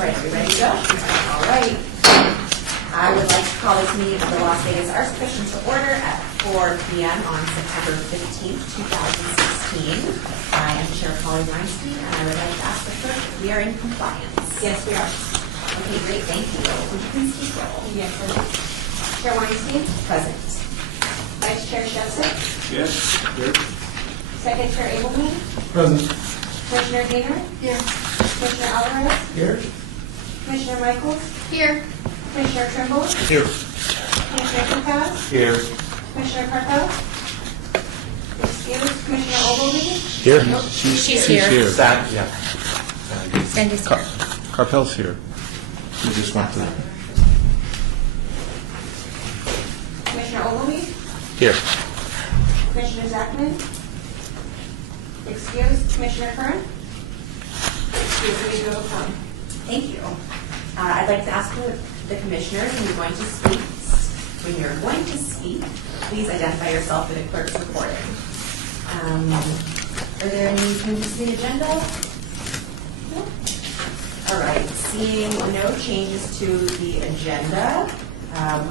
right, are we ready to go? All right. I would like to call this meeting of the Las Vegas Arts Commission to order at 4 p.m. on September 15th, 2016. I am Chair Polly Weinstein, and I would like to ask the clerk if we are in compliance. Yes, we are. Okay, great, thank you. Would you please take roll? Yes, sir. Chair Weinstein, Present. Vice Chair Shevsik, Yes, here. Second Chair Abelman, Present. Commissioner Gainer, Here. Commissioner Alvarez, Here. Commissioner Michaels, Here. Commissioner Trimble, Here. Commissioner Kukoc, Here. Commissioner Karpel, excused, Commissioner Ogilvy, Here. She's here. Sat, yeah. Sandy's here. Carpel's here. We just want to. Commissioner Ogilvy, Here. Commissioner Zachman, excused, Commissioner Kern, excused, we do a quorum. Thank you. I'd like to ask the commissioners when you're going to speak, please identify yourself for the clerk's recording. Are there any changes to the agenda? No? All right, seeing no changes to the agenda,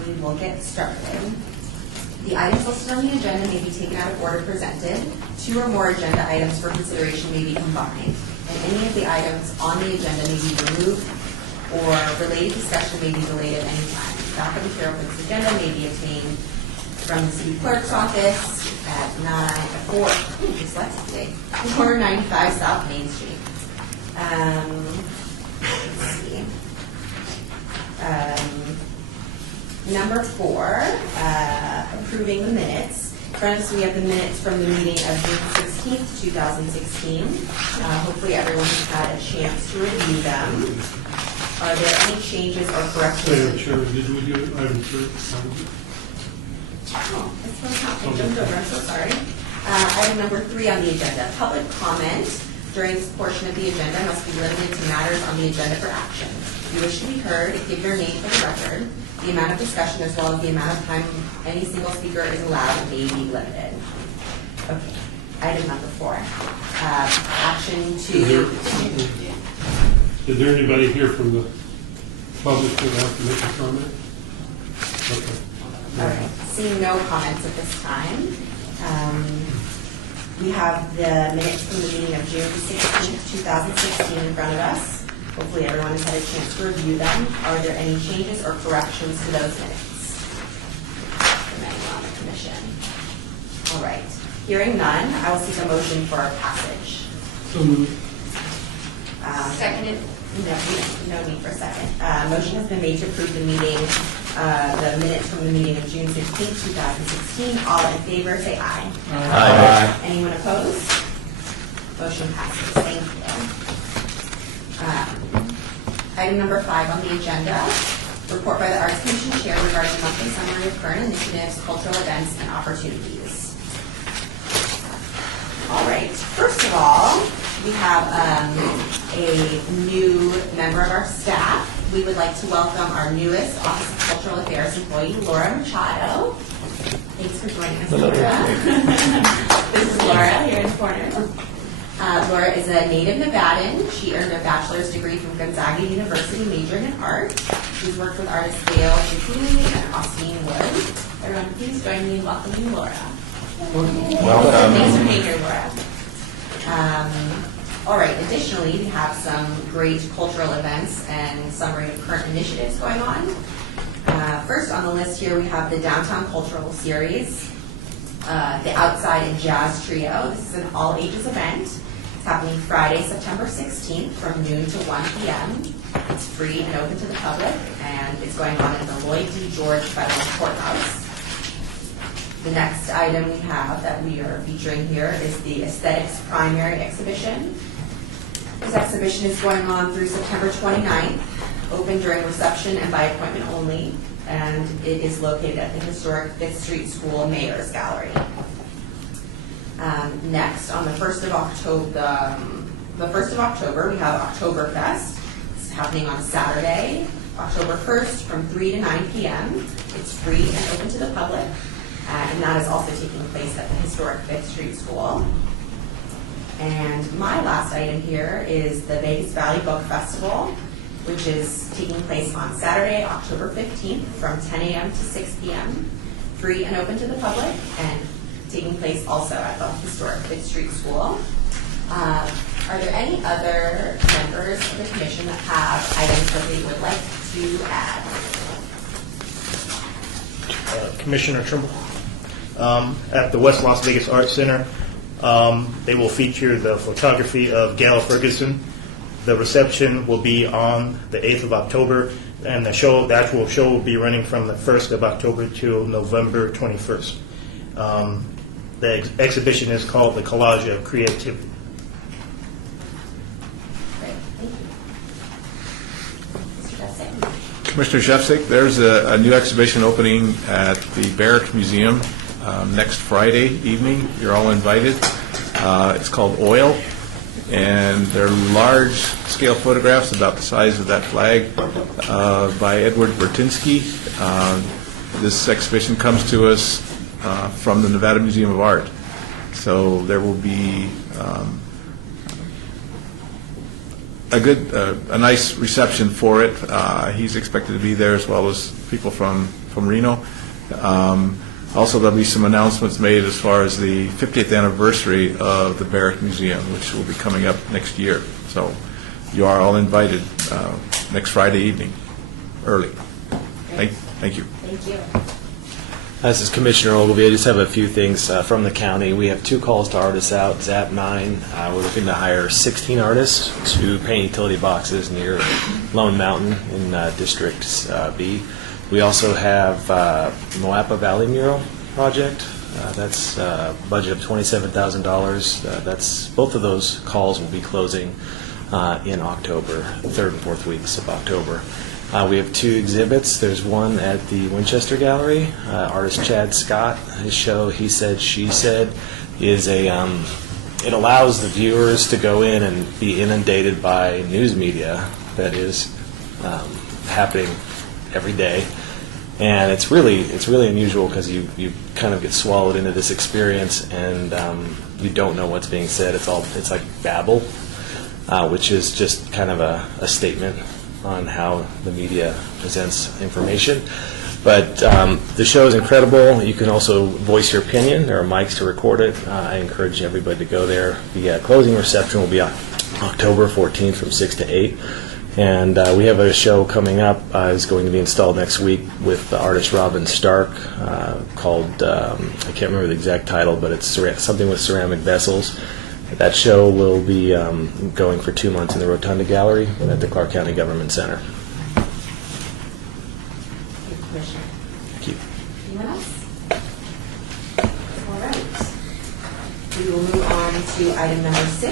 we will get started. The items listed on the agenda may be taken out of order presented. 2 or more agenda items for consideration may be combined, and any of the items on the agenda may be removed or related discussion may be delayed at any time. A copy of the chairman's agenda may be obtained from the city clerk's office at 495 South Main Street. Let's see. Number 4, approving the minutes. In front of us, we have the minutes from the meeting of June 16th, 2016. Hopefully everyone has had a chance to review them. Are there any changes or corrections? Madam Chair, did we do item 3? Oh, this one's not, I jumped over, I'm so sorry. Item number 3 on the agenda, public comment during this portion of the agenda must be limited to matters on the agenda for action. If you wish to be heard, give your name for the record. The amount of discussion as well as the amount of time any single speaker is allowed may be limited. Okay, item number 4. Action to... Is there anybody here from the public that wants to make a comment? Okay. All right, seeing no comments at this time. We have the minutes from the meeting of June 16th, 2016 in front of us. Hopefully everyone has had a chance to review them. Are there any changes or corrections to those minutes from anyone on the commission? All right, hearing none, I will seek a motion for passage. So moved. Seconded. No need for a second. Motion has been made to approve the meeting, the minutes from the meeting of June 15th, 2016. All in favor, say aye. Aye. Anyone opposed? Motion passes. Thank you. Item number 5 on the agenda, report by the Arts Commission Chair regarding monthly summary of current initiatives, cultural events, and opportunities. All right. First of all, we have a new member of our staff. We would like to welcome our newest Office of Cultural Affairs employee, Laura Machado. Thanks for joining us, Laura. This is Laura here in the corner. Laura is a native Nevadan. She earned a bachelor's degree from Gonzaga University, majoring in art. She's worked with artists Dale Dupuy and Austin Wood. Everyone, please join me in welcoming Laura. Welcome. Thanks for being here, Laura. All right, additionally, we have some great cultural events and summary of current initiatives going on. First on the list here, we have the Downtown Cultural Series, the Outside and Jazz Trio. This is an all-ages event. It's happening Friday, September 16th from noon to 1 p.m. It's free and open to the public, and it's going on at the Lloyd D. George Federal Courthouse. The next item we have that we are featuring here is the Aesthetics Primary Exhibition. This exhibition is going on through September 29th, open during reception and by appointment only, and it is located at the historic 5th Street School Mayor's Gallery. Next, on the 1st of October, we have Oktoberfest. It's happening on Saturday, October 1st from 3 to 9 p.m. It's free and open to the public. And that is also taking place at the historic 5th Street School. And my last item here is the Vegas Valley Book Festival. which is taking place on Saturday, October 15th from 10 a.m. to 6 p.m., free and open to the public, and taking place also at the historic Fifth Street School. Are there any other members of the commission that have items that they would like to add? Commissioner Trimble. At the West Las Vegas Arts Center, they will feature the photography of Gail Ferguson. The reception will be on the 8th of October, and the actual show will be running from the 1st of October to November 21st. The exhibition is called The Collage of Creativity. Great, thank you. Mr. Dessing. Commissioner Shefzik, there's a new exhibition opening at the Barrick Museum next Friday evening. You're all invited. It's called Oil, and they're large-scale photographs about the size of that flag by Edward Bertinsky. This exhibition comes to us from the Nevada Museum of Art. So there will be a nice reception for it. He's expected to be there, as well as people from Reno. Also, there'll be some announcements made as far as the 50th anniversary of the Barrick Museum, which will be coming up next year. So you are all invited next Friday evening, early. Thank you. Thank you. This is Commissioner Ogilvie. I just have a few things from the county. We have 2 calls to artists out, ZAP 9. We're looking to hire 16 artists to paint utility boxes near Lone Mountain in District B. We also have Moapa Valley Mural Project. That's a budget of $27,000. Both of those calls will be closing in October, 3rd and 4th weeks of October. We have 2 exhibits. There's one at the Winchester Gallery. Artist Chad Scott, his show He Said, She Said, is it allows the viewers to go in and be inundated by news media that is happening every day. And it's really unusual because you kind of get swallowed into this experience, and you don't know what's being said. It's like babble, which is just kind of a statement on how the media presents information. But the show is incredible. You can also voice your opinion. There are mics to record it. I encourage everybody to go there. The closing reception will be on October 14th from 6 to 8. And we have a show coming up. It's going to be installed next week with the artist Robin Stark called, I can't remember the exact title, but it's something with ceramic vessels. That show will be going for 2 months in the Rotunda Gallery at the Clark County Government Center. Thank you, Commissioner. Thank you. Anyone else? All right. We will move on to item number 6, a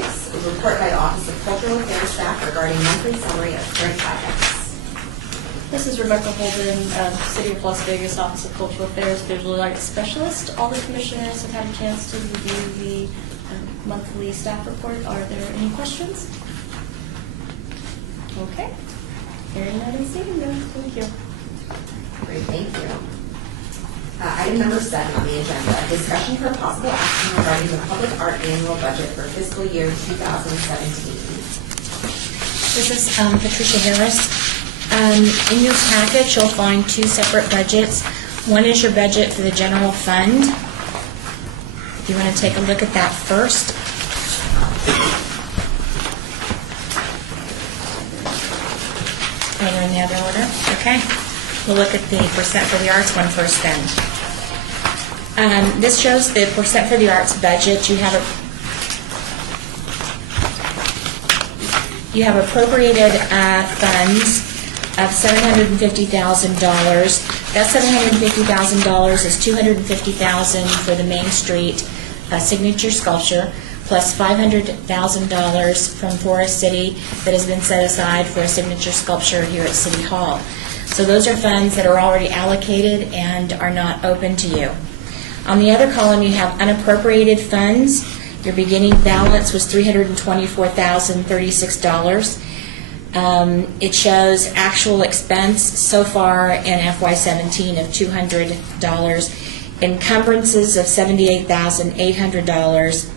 report by the Office of Cultural Affairs staff regarding monthly summary of current projects. This is Rebecca Holden, City of Las Vegas Office of Cultural Affairs Visual Arts Specialist. All the commissioners have had a chance to review the monthly staff report. Are there any questions? Okay. Hearing none and seeing none. Thank you. Great, thank you. Item number 7 on the agenda, discussion for possible action regarding the public art annual budget for fiscal year 2017. This is Patricia Harris. In your package, you'll find 2 separate budgets. One is your budget for the general fund. If you want to take a look at that first. Oh, you're in the other order? Okay. We'll look at the percent for the arts one first then. This shows the percent for the arts budget. You have appropriated funds of $750,000. That $750,000 is $250,000 for the Main Street signature sculpture, plus $500,000 from Forest City that has been set aside for a signature sculpture here at City Hall. So those are funds that are already allocated and are not open to you. On the other column, you have unappropriated funds. Your beginning balance was $324,036. It shows actual expense so far in FY17 of $200, encumbrances of $78,800.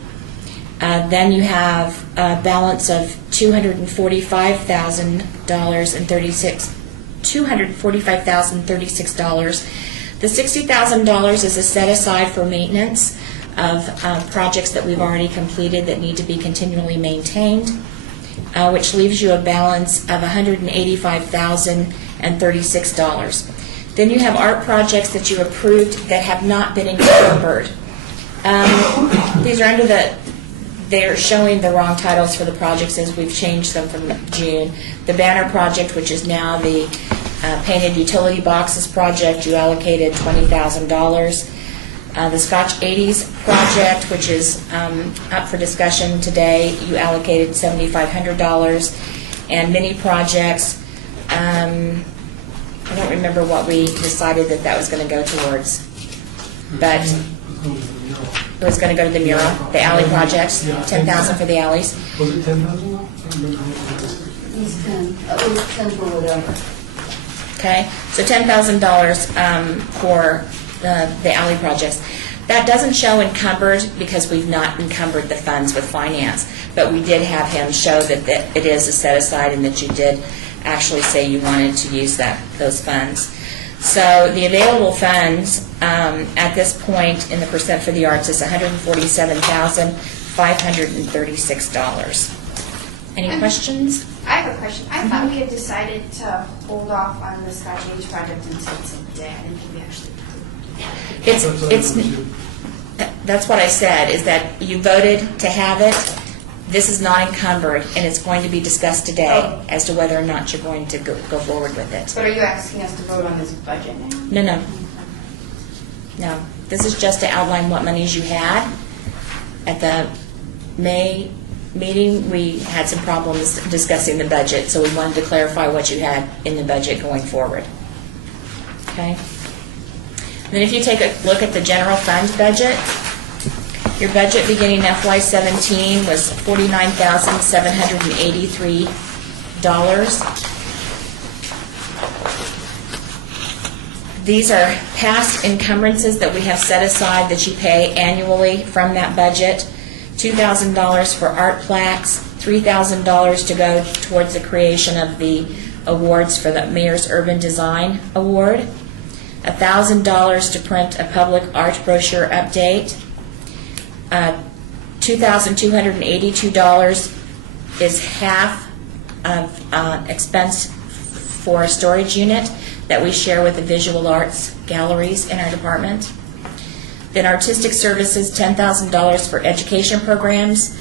Then you have a balance of $245,036. The $60,000 is a set aside for maintenance of projects that we've already completed that need to be continually maintained, which leaves you a balance of $185,036. Then you have art projects that you approved that have not been encumbered. These are they're showing the wrong titles for the projects as we've changed them from June. The banner project, which is now the painted utility boxes project, you allocated $20,000. The Scotch 80s project, which is up for discussion today, you allocated $7,500. And many projects, I don't remember what we decided that was going to go towards, but it was going to go to the mural, the alley projects, $10,000 for the alleys. Was it 10,000? I don't remember what it was. It was 10. It was 10 for whatever. Okay, so $10,000 for the alley projects. That doesn't show encumbered because we've not encumbered the funds with finance, but we did have him show that it is a set aside and that you did actually say you wanted to use those funds. So the available funds at this point in the percent for the arts is $147,536. Any questions? I have a question. I thought we had decided to hold off on the Scotch 80s project until today. I didn't think we actually That's what I said, is that you voted to have it. This is not encumbered, and it's going to be discussed today as to whether or not you're going to go forward with it. But are you asking us to vote on this budget now? No. This is just to outline what monies you had. At the May meeting, we had some problems discussing the budget, so we wanted to clarify what you had in the budget going forward. Okay? Then if you take a look at the general fund budget, your budget beginning FY17 was $49,783. These are past encumbrances that we have set aside that you pay annually from that budget. $2,000 for art plaques, $3,000 to go towards the creation of the awards for the Mayor's Urban Design Award, $1,000 to print a public art brochure update, $2,282 is half of expense for a storage unit that we share with the visual arts galleries in our department. Then artistic services, $10,000 for education programs,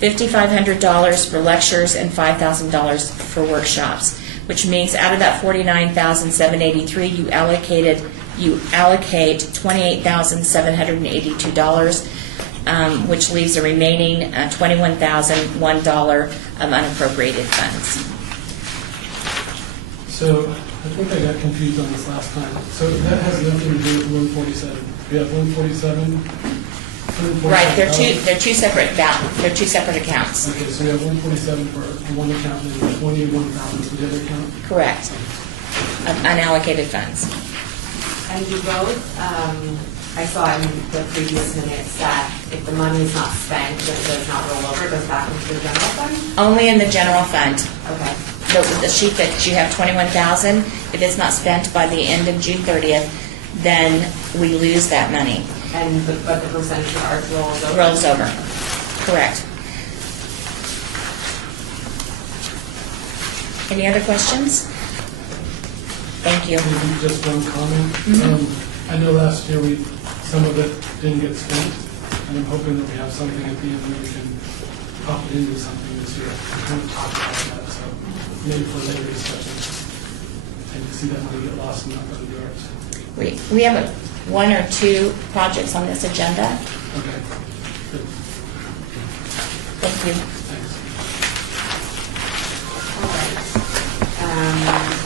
$5,500 for lectures, and $5,000 for workshops, which means out of that $49,783, you allocate $28,782, which leaves a remaining $21,001 of unappropriated funds. So I think I got confused on this last time. So that has nothing to do with 147. We have 147. Right, they're two separate accounts. Okay, so we have 147 for one account and 21,000 for the other account. Correct. Of unallocated funds. And you both, I saw in the previous minutes that if the money is not spent, if it does not roll over, it goes back into the general fund? Only in the general fund. Okay. The sheet that you have, 21,000, if it's not spent by the end of June 30th, then we lose that money. But the percentage of arts rolls over? Rolls over. Correct. Any other questions? Thank you. Maybe just one comment. I know last year some of it didn't get spent, and I'm hoping that we have something at the end that we can pop it into something this year. We kind of talked about that, so maybe for later discussion. And to see that money get lost and not go to the arts. We have one or two projects on this agenda. Okay. Good. Thank you. Thanks.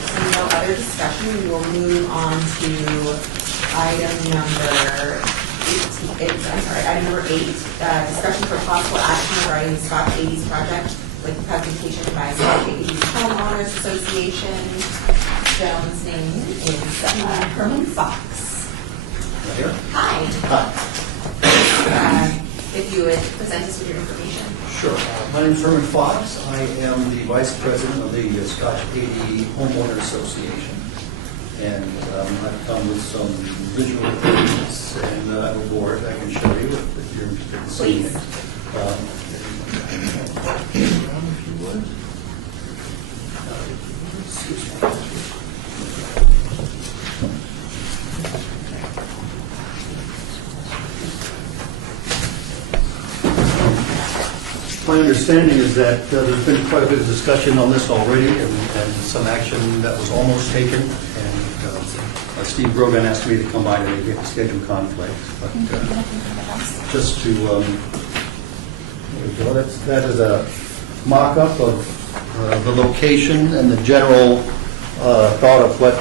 So no other discussion, we will move on to item number 8, discussion for possible action regarding the Scotch 80s project with presentation by Scotch 80s Homeowners Association. Gentleman's name is Herman Fox. Hi. If you would present us with your information. Sure. My name is Herman Fox. I am the Vice President of the Scotch 80 Homeowner Association. And I've come with some visual aids and I have a board I can show you if you're interested in seeing it. If you would. Excuse me. My understanding is that there's been quite a bit of discussion on this already and some action that was almost taken. And Steve Brogan asked me to come by today to get the schedule conflict. But just to, there we go. That is a mock-up of the location and the general thought of what,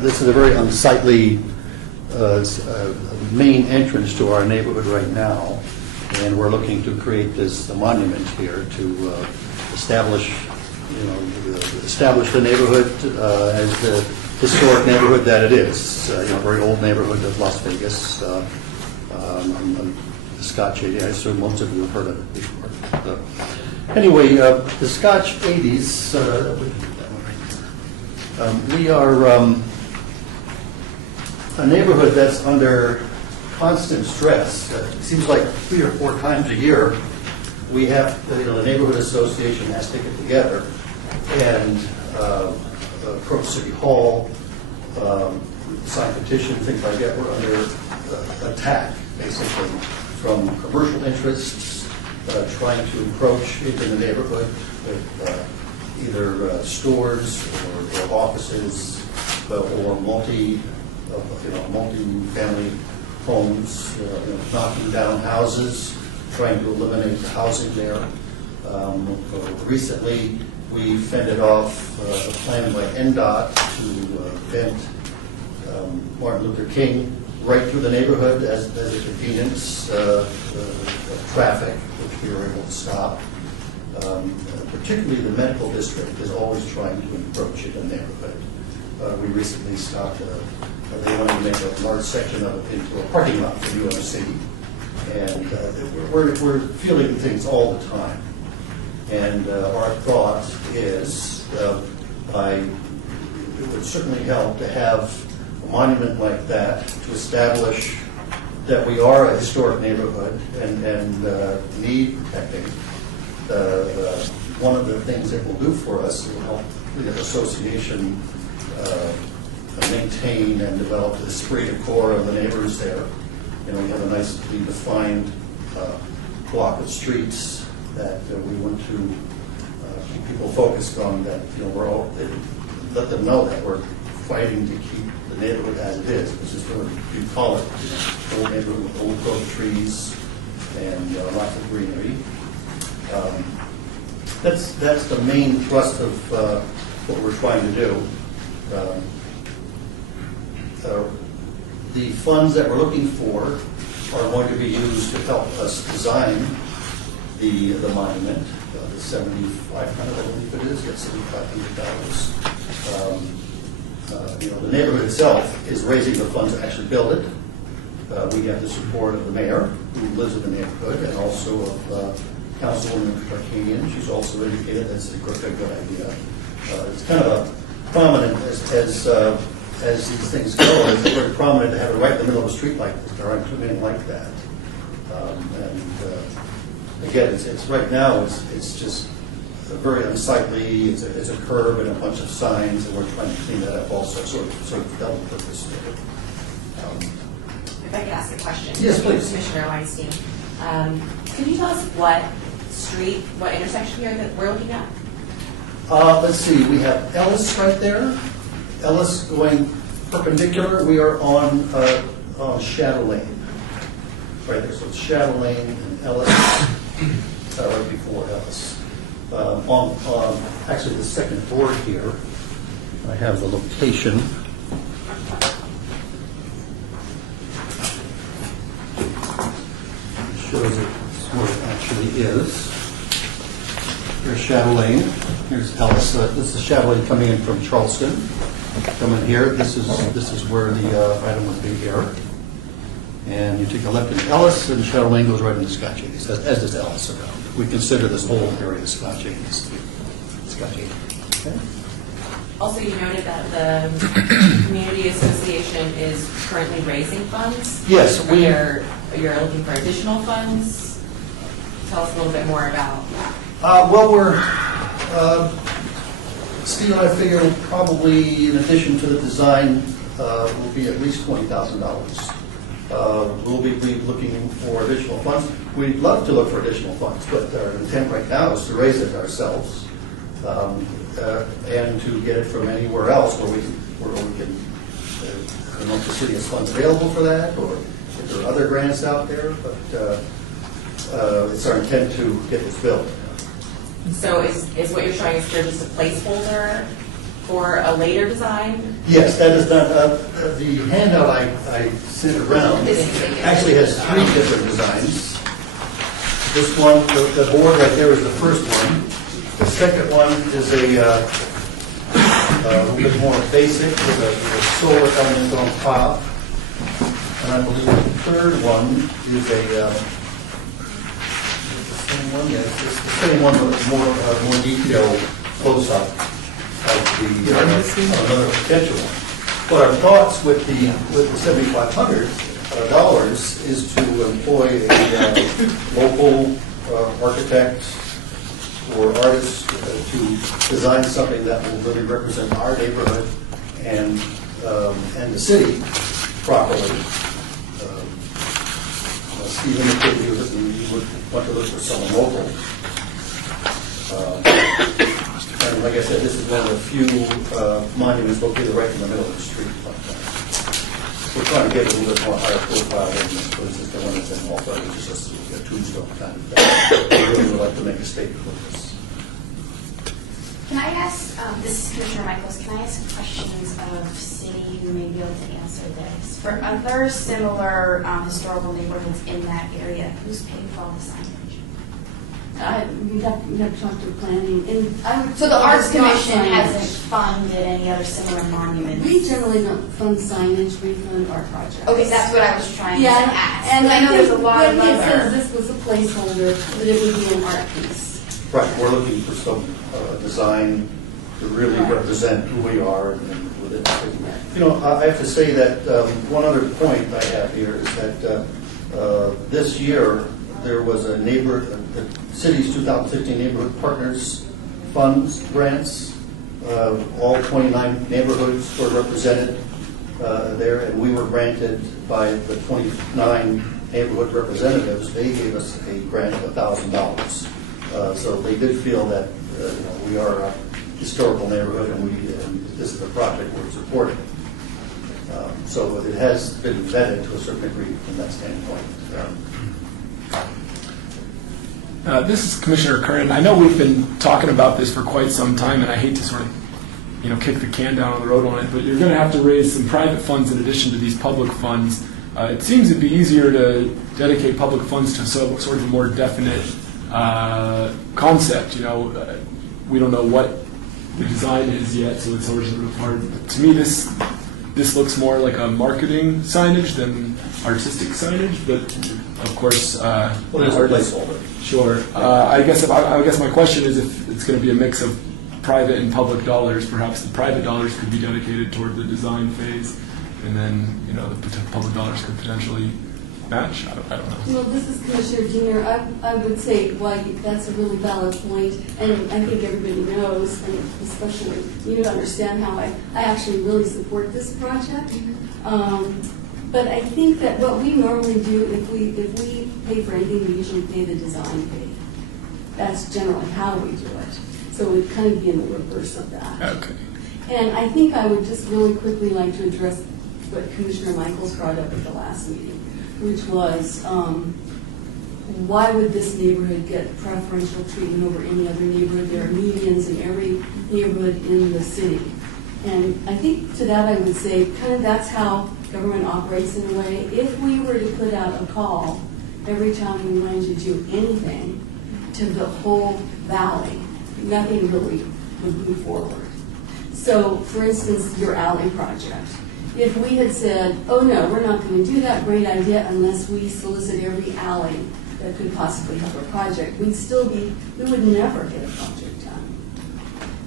this is a very unsightly main entrance to our neighborhood right now. And we're looking to create this monument here to establish the neighborhood as the historic neighborhood that it is. A very old neighborhood of Las Vegas. The Scotch 80. I assume most of you have heard of it before. Anyway, the Scotch 80s. We are a neighborhood that's under constant stress. It seems like 3 or 4 times a year we have, the neighborhood association has to get together and approach City Hall, sign petitions, things like that. We're under attack, basically, from commercial interests trying to encroach into the neighborhood with either stores or offices or multi-family homes, knocking down houses, trying to eliminate the housing there. Recently, we fended off a plan by NDOT to vent Martin Luther King right through the neighborhood as a convenience of traffic, which we were able to stop. Particularly the medical district is always trying to encroach into the neighborhood. We recently stopped they wanted to make a large section of it into a parking lot for UMC. And we're feeling things all the time. And our thought is it would certainly help to have a monument like that to establish that we are a historic neighborhood and need protecting. One of the things it will do for us will help the association maintain and develop the esprit de corps of the neighbors there. We have a nicely defined block of streets that we want to keep people focused on. That we're all let them know that we're fighting to keep the neighborhood as it is, which is what we call it, old neighborhood with old growth trees and lots of greenery. That's the main thrust of what we're trying to do. The funds that we're looking for are going to be used to help us design the monument. The $7,500, I believe it is, that's $7,500. The neighborhood itself is raising the funds to actually build it. We have the support of the mayor, who lives in the neighborhood, and also of Councilwoman Tarkanian. She's also indicated that's a good idea. It's kind of a prominent as these things go. It's very prominent to have it right in the middle of a street like this. There aren't too many like that. Again, it's right now. It's just very unsightly. It's a curb and a bunch of signs, and we're trying to clean that up also. Sort of double purpose. If I could ask a question. Yes, please. Commissioner Weinstein. Could you tell us what intersection here that we're looking at? Let's see. We have Ellis right there. Ellis going perpendicular. We are on Shadow Lane. Right there. So it's Shadow Lane and Ellis right before Ellis. On actually the second board here, I have the location. It shows it where it actually is. Here's Shadow Lane. Here's Ellis. This is Shadow Lane coming in from Charleston. Coming here. This is where the item would be here. And you take a left in Ellis, and Shadow Lane goes right into Scotch 80s, as does Ellis around. we consider this whole area Scotch 8. Okay. Also, you noted that the community association is currently raising funds. Yes, You're looking for additional funds. Tell us a little bit more about. Well, Steve and I figure probably in addition to the design will be at least $20,000. We'll be looking for additional funds. We'd love to look for additional funds, but our intent right now is to raise it ourselves and to get it from anywhere else where we can, I don't know if the city has funds available for that or if there are other grants out there, but it's our intent to get this built. So is what you're showing us here just a placeholder for a later design? Yes, that is not, the handout I sent around actually has 3 different designs. This one, the board right there is the first one. The second one is a little bit more basic with a solar element on top. And I believe the third one is the same one, yes, it's the same one with more detailed close-up of another potential one. But our thoughts with the $7,500 is to employ a local architect or artist to design something that will really represent our neighborhood and the city properly. Steve indicated you would want to look for someone local. And like I said, this is one of the few monuments located right in the middle of the street. We're trying to get a little bit more higher profile than, for instance, the one that's in Walthall, which is just a tombstone kind of thing. We really would like to make a statement with this. Can I ask, this is Commissioner Michaels, can I ask questions of city who may be able to answer this? For other similar historical neighborhoods in that area, who's paying for all the signage? We have to talk to planning, and I would. So the Arts it's not Commission signage. hasn't funded any other similar monuments? We generally don't fund signage, we fund art projects. Okay, that's what I was trying to Yeah, ask. and I know there's a lot of when it says other. this was a placeholder, that it would be an art piece. Right, we're looking for some design to really represent who we are and within the city. You know, I have to say that one other point I have here is that this year there was the city's 2015 Neighborhood Partners Funds grants. All 29 neighborhoods were represented there, and we were granted by the 29 neighborhood representatives. They gave us a grant of $1,000. So they did feel that we are a historical neighborhood, and this is a project we're supporting. So it has been vetted to a certain degree from that standpoint. This is Commissioner Curran. I know we've been talking about this for quite some time, and I hate to sort of, kick the can down the road on it, but you're going to have to raise some private funds in addition to these public funds. It seems to be easier to dedicate public funds to sort of a more definite concept. We don't know what the design is yet, so it's sort of hard. But to me, this looks more like a marketing signage than artistic signage. But of course, Well, there's a placeholder. Sure. I guess my question is if it's going to be a mix of private and public dollars. Perhaps the private dollars could be dedicated toward the design phase, and then the public dollars could potentially match. I don't know. Well, this is Commissioner Diener. I would say, that's a really valid point, and I think everybody knows, and especially you understand how I actually really support this project. But I think that what we normally do, if we pay for anything, we usually pay the design fee. That's generally how we do it. So it would kind of be in the reverse of that. Okay. And I think I would just really quickly like to address what Commissioner Michaels brought up at the last meeting, which was why would this neighborhood get preferential treatment over any other neighborhood? There are medians in every neighborhood in the city. And I think to that I would say kind of that's how government operates in a way. If we were to put out a call every time we wanted to do anything to the whole valley, nothing really would move forward. So, for instance, your alley project. If we had said, oh no, we're not going to do that, great idea, unless we solicit every alley that could possibly help a project, we would never get a project done.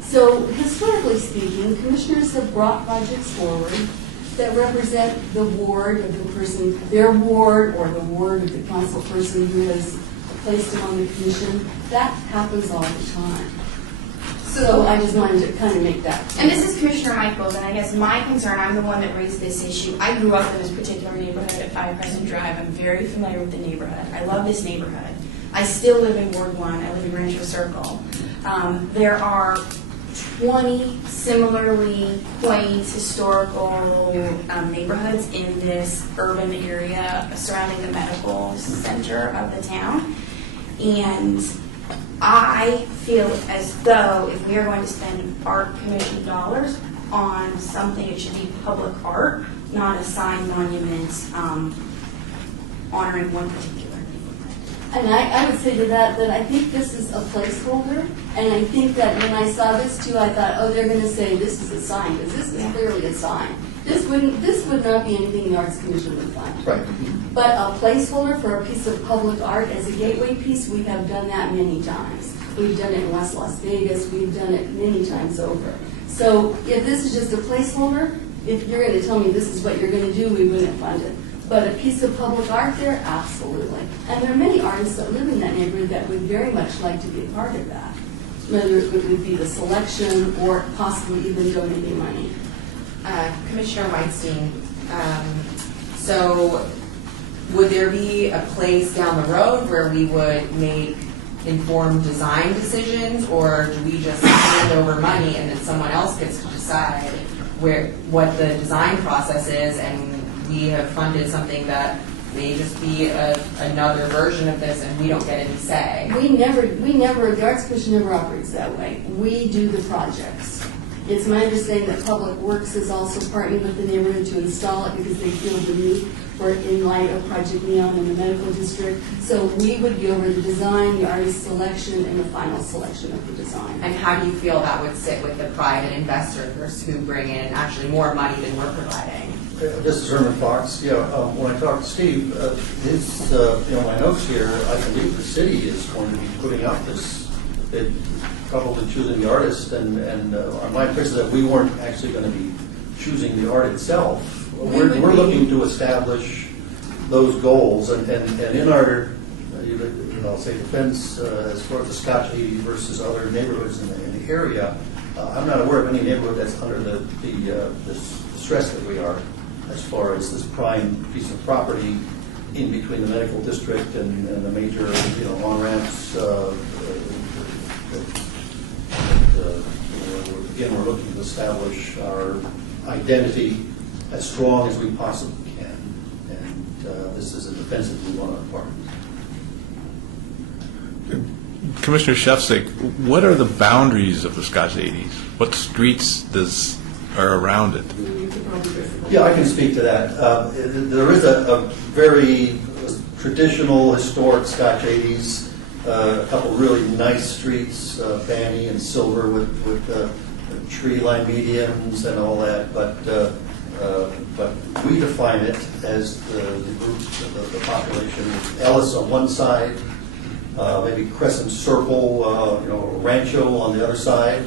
So historically speaking, commissioners have brought projects forward that represent the ward of the person, their ward, or the ward of the council person who has placed them on the commission. That happens all the time. So I just wanted to kind of make that. And this is Commissioner Michaels, and I guess my concern, I'm the one that raised this issue. I grew up in this particular neighborhood at 5 Crescent Drive. I'm very familiar with the neighborhood. I love this neighborhood. I still live in Ward 1. I live in Rancho Circle. There are 20 similarly quaint historical neighborhoods in this urban area surrounding the medical center of the town. And I feel as though if we are going to spend art commission dollars on something, it should be public art, not a signed monument honoring one particular neighborhood. And I would say to that I think this is a placeholder, and I think that when I saw this too, I thought, oh, they're going to say this is a sign, because this is clearly a sign. This would not be anything the Arts Commission would fund. Right. But a placeholder for a piece of public art as a gateway piece, we have done that many times. We've done it in West Las Vegas. We've done it many times over. So if this is just a placeholder, if you're going to tell me this is what you're going to do, we wouldn't fund it. But a piece of public art there, absolutely. And there are many artists that live in that neighborhood that would very much like to be a part of that, whether it would be the selection or possibly even donating money. Commissioner Weinstein, so would there be a place down the road where we would make informed design decisions, or do we just hand over money and then someone else gets to decide what the design process is, and we have funded something that may just be another version of this and we don't get any say? The Arts Commission never operates that way. We do the projects. It's my understanding that Public Works is also partnering with the neighborhood to install it because they feel the need for it in light of Project Neon in the medical district. So we would go over the design, the artist selection, and the final selection of the design. And how do you feel that would sit with the private investors who bring in actually more money than we're providing? This is Herman Fox. Yeah, when I talked to Steve, my notes here, I believe the city is going to be putting out this bid, probably choosing the artist, and my impression is that we weren't actually going to be choosing the art itself. We're looking to establish those goals, and in our, I'll say defense as far as the Scotch 80 versus other neighborhoods in the area, I'm not aware of any neighborhood that's under the stress that we are, as far as this prime piece of property in between the medical district and the major, on-ramps. Again, we're looking to establish our identity as strong as we possibly can, and this is a defense that we want to part. Commissioner Shefsik, what are the boundaries of the Scotch 80s? What streets are around it? Yeah, I can speak to that. There is a very traditional, historic Scotch 80s. A couple really nice streets, Fanny and Silver, with tree line medians and all that. But we define it as the group, the population. Ellis on one side, maybe Crescent Circle, Rancho on the other side.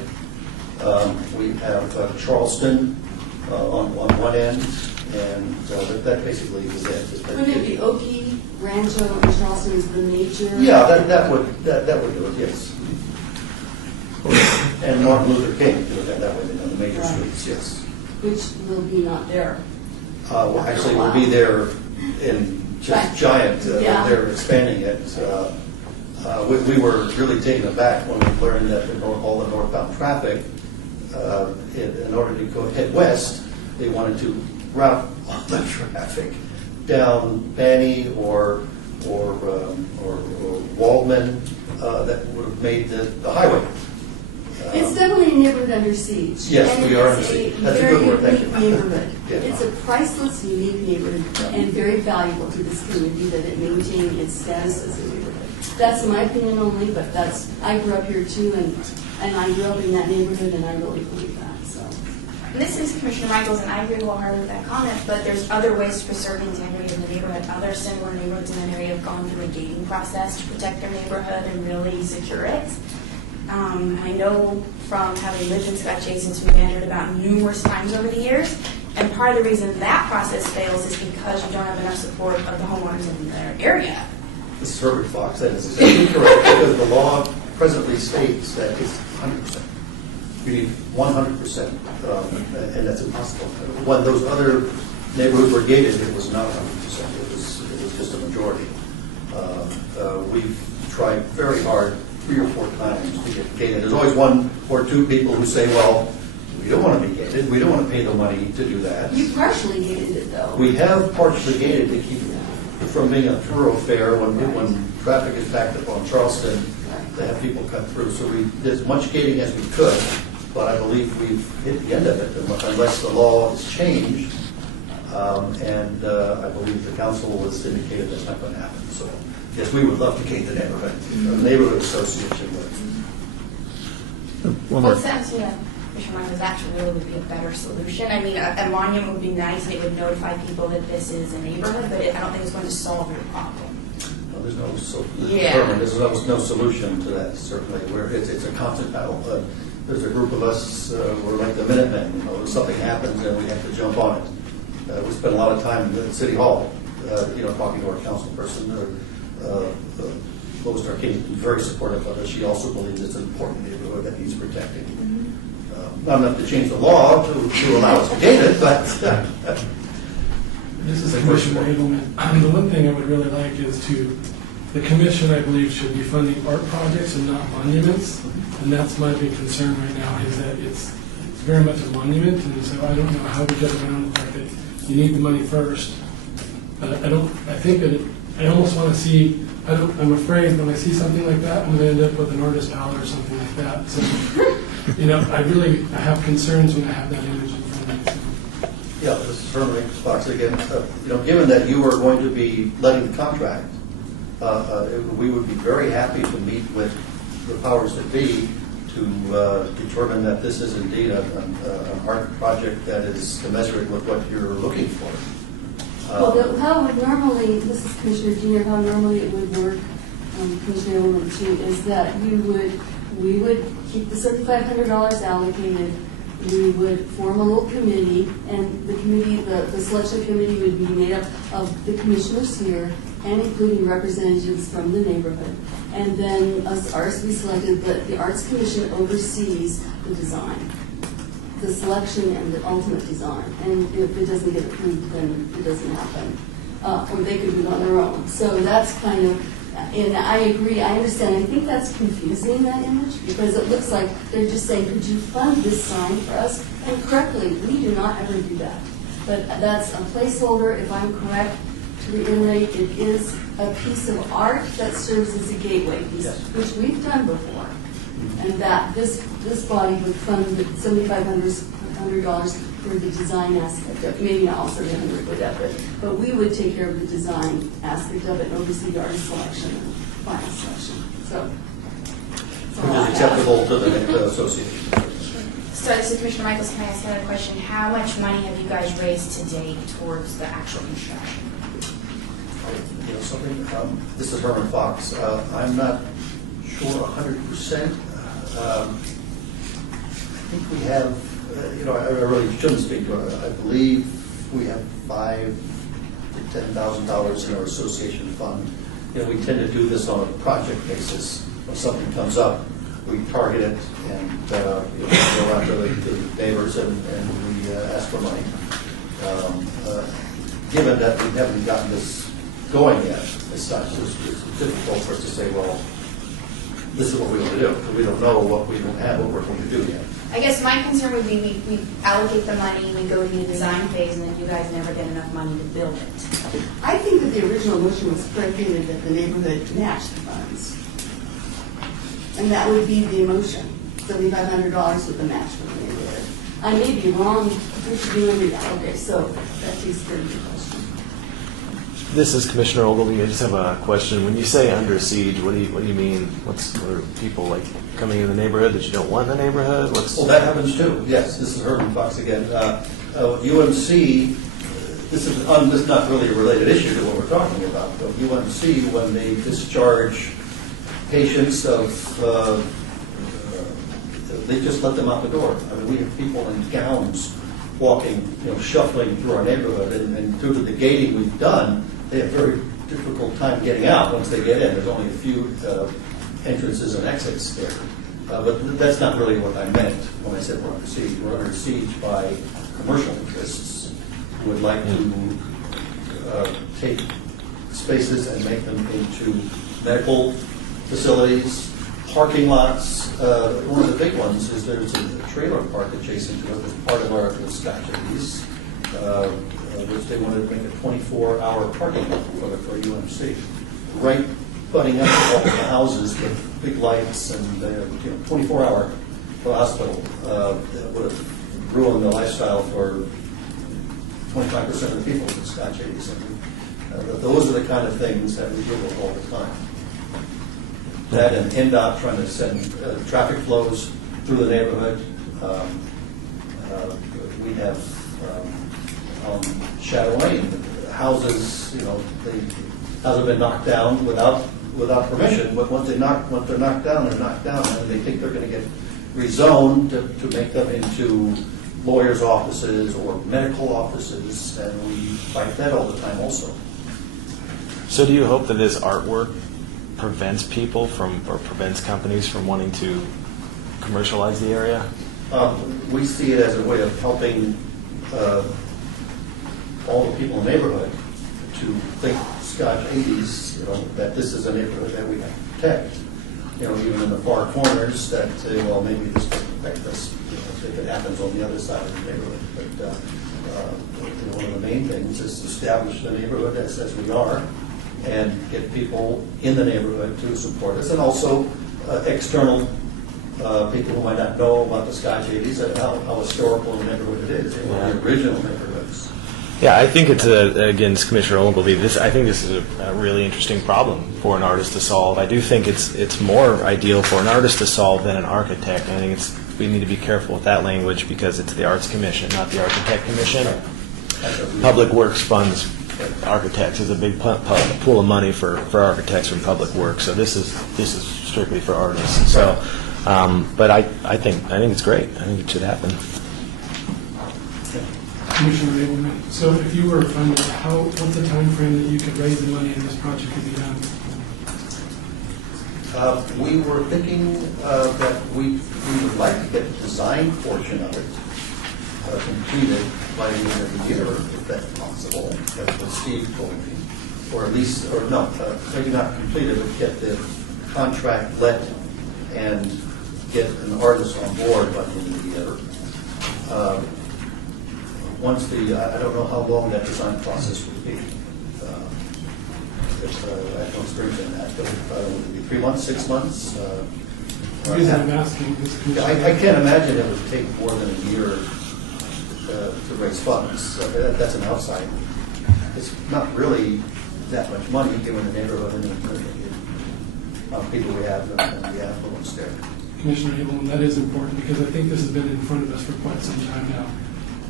We have Charleston on one end, and that basically is it. Wouldn't it be Okie, Rancho, and Charleston is the major? Yeah, that would do it. Yes. And Martin Luther King, do it that way. The major streets. Yes. Which will be not there. Actually, we'll be there in just giant. They're expanding it. We were really taken aback when we learned that all the northbound traffic, in order to go head west, they wanted to route all the traffic down Fanny or Waldman. That would have made the highway. It's definitely a neighborhood under siege. Yes, and we are under siege. That's a good word. Thank you. It's a unique neighborhood. Yeah. It's a priceless, unique neighborhood, and very valuable to this community that it maintain its status as a neighborhood. That's my opinion only, but I grew up here too, and I grew up in that neighborhood, and I really believe that. So. And this is Commissioner Michaels, and I agree wholeheartedly with that comment, but there's other ways to preserve the integrity of the neighborhood. Other similar neighborhoods in that area have gone through a gating process to protect their neighborhood and really secure it. I know from having lived in Scott Chase and been bantered about numerous times over the years, and part of the reason that process fails is because you don't have enough support of the homeowners in their area. This is Herbert Fox, that is exactly correct, because the law presently states that it's 100%. You need 100%, and that's impossible. When those other neighborhoods were gated, it was not 100%. It was just a majority. We've tried very hard 3 or 4 times to get gated. There's always 1 or 2 people who say, well, we don't want to be gated. We don't want to pay the money to do that. You partially gated it, though. We have partially gated to keep it from being a thoroughfare when traffic is backed up on Charleston to have people cut through. So we did as much gating as we could, but I believe we've hit the end of it unless the law is changed. And I believe the council has indicated that's not going to happen. So yes, we would love to gate the neighborhood. The neighborhood association would. One Well, more. it sounds to me like Commissioner Michaels actually really would be a better solution. I mean, a monument would be nice, and it would notify people that this is a neighborhood, but I don't think it's going to solve your problem. No, there's no Yeah. there's no solution to that, certainly. It's a constant battle. There's a group of us, we're like the Minutemen, if something happens and we have to jump on it. We spend a lot of time at City Hall, talking to our council person. Lois Darkini is very supportive of it. She also believes it's an important neighborhood that needs protecting. Not enough to change the law to allow us to gate it, but This is Commissioner Edelman. The one thing I would really like is the commission, I believe, should be funding art projects and not monuments. And that's my big concern right now, is that it's very much a monument, and so I don't know how we get around the fact that you need the money first. But I think that I almost want to see, I'm afraid when I see something like that, I'm going to end up with an artist pal or something like that. So, I have concerns when I have that image in front of me. So. yeah, this is Herman Fox again. Given that you are going to be letting the contract, we would be very happy to meet with the powers that be to determine that this is indeed an art project that is commensurate with what you're looking for. Well, how would normally, this is Commissioner Junior, how normally it would work, Commissioner Edelman too, is that we would keep the $7,500 allocated. We would form a little committee, and the committee, the selection committee would be made up of the commissioners here, and including representatives from the neighborhood. And then us artists, we selected, the Arts Commission oversees the design, the selection and the ultimate design. And if it doesn't get approved, then it doesn't happen. Or they could do it on their own. So that's kind of, and I agree, I understand. I think that's confusing, that image, because it looks like they're just saying, could you fund this sign for us? And correctly, we do not ever do that. But that's a placeholder, if I'm correct, to reiterate, it is a piece of art that serves as a gateway piece, Yes. which we've done before. And that this body would fund the $7,500 for the design aspect of it. Maybe not all 700 would have it, but we would take care of the design aspect of it and oversee the artist selection and final selection. So, that's all Which I is have. acceptable to the association. So this is Commissioner Michaels. Can I ask another question? How much money have you guys raised to date towards the actual construction? Something. This is Herman Fox. I'm not sure 100%. I think we have, I really shouldn't speak to it. I believe we have $5,000 to $10,000 in our association fund. We tend to do this on a project basis. When something comes up, we target it and go around to the neighbors and we ask for money. Given that we haven't gotten this going yet, as such, it's difficult for us to say, well, this is what we want to do, because we don't know what we don't have, what we're going to do yet. I guess my concern would be we allocate the money, we go to the design phase, and then you guys never get enough money to build it. I think that the original motion was predicated that the neighborhood match the funds. And that would be the motion, $7,500 with the match for the neighborhood. I may be wrong, we should be under that. Okay, so that takes care of your question. This is Commissioner Ogilvy. I just have a question. When you say under siege, what do you mean? What are people like coming in the neighborhood that you don't want in the neighborhood? Well, that happens too, yes. This is Herman Fox again. UMC, this is not really a related issue to what we're talking about, but UMC, when they discharge patients they just let them out the door. I mean, we have people in gowns walking, shuffling through our neighborhood, and due to the gating we've done, they have very difficult time getting out once they get in. There's only a few entrances and exits there. But that's not really what I meant when I said we're under siege. We're under siege by commercial interests who would like to take spaces and make them into medical facilities, parking lots. One of the big ones is there's a trailer park adjacent to it as part of our Scotch lease, which they wanted to make a 24-hour parking lot for UMC. Right butting up to all the houses with big lights and 24-hour for the hospital that would have ruined the lifestyle for 25% of the people in Scotch 87. Those are the kind of things that we deal with all the time. That and NDOT trying to send traffic flows through the neighborhood. We have on Shadow Lane, houses, they hasn't been knocked down without permission, but once they're knocked down, they're knocked down, and they think they're going to get rezoned to make them into lawyers' offices or medical offices, and we fight that all the time also. So do you hope that this artwork prevents people or prevents companies from wanting to commercialize the area? We see it as a way of helping all the people in the neighborhood to think Scotch 80s, that this is a neighborhood that we have to protect. Even in the far corners that say, well, maybe this doesn't affect us if it happens on the other side of the neighborhood. But one of the main things is to establish the neighborhood as we are and get people in the neighborhood to support us, and also external people who might not know about the Scotch 80s and how historical the neighborhood it is, one of the original neighborhoods. Yeah, I think it's against Commissioner Ogilvy. I think this is a really interesting problem for an artist to solve. I do think it's more ideal for an artist to solve than an architect. I think we need to be careful with that language because it's the Arts Commission, not the Architect Commission. Public Works funds architects. There's a big pool of money for architects from Public Works. So this is strictly for artists. So, but I think it's great. I think it should happen. Commissioner Abelman, so if you were funded, what's the time frame that you could raise the money and this project could be done? We were thinking that we would like to get the design portion of it completed by the end of the year, if that's possible. That's what Steve told me. Or at least, maybe not completed, but get the contract let and get an artist on board by the end of the year. Once I don't know how long that design process would be. I have no experience in that, but would it be 3 months, 6 months? The reason I'm asking is I can't imagine it would take more than a year to raise funds. That's an outside. It's not really that much money given the neighborhood and the people we have and the affluence there. Commissioner Abelman, that is important because I think this has been in front of us for quite some time now.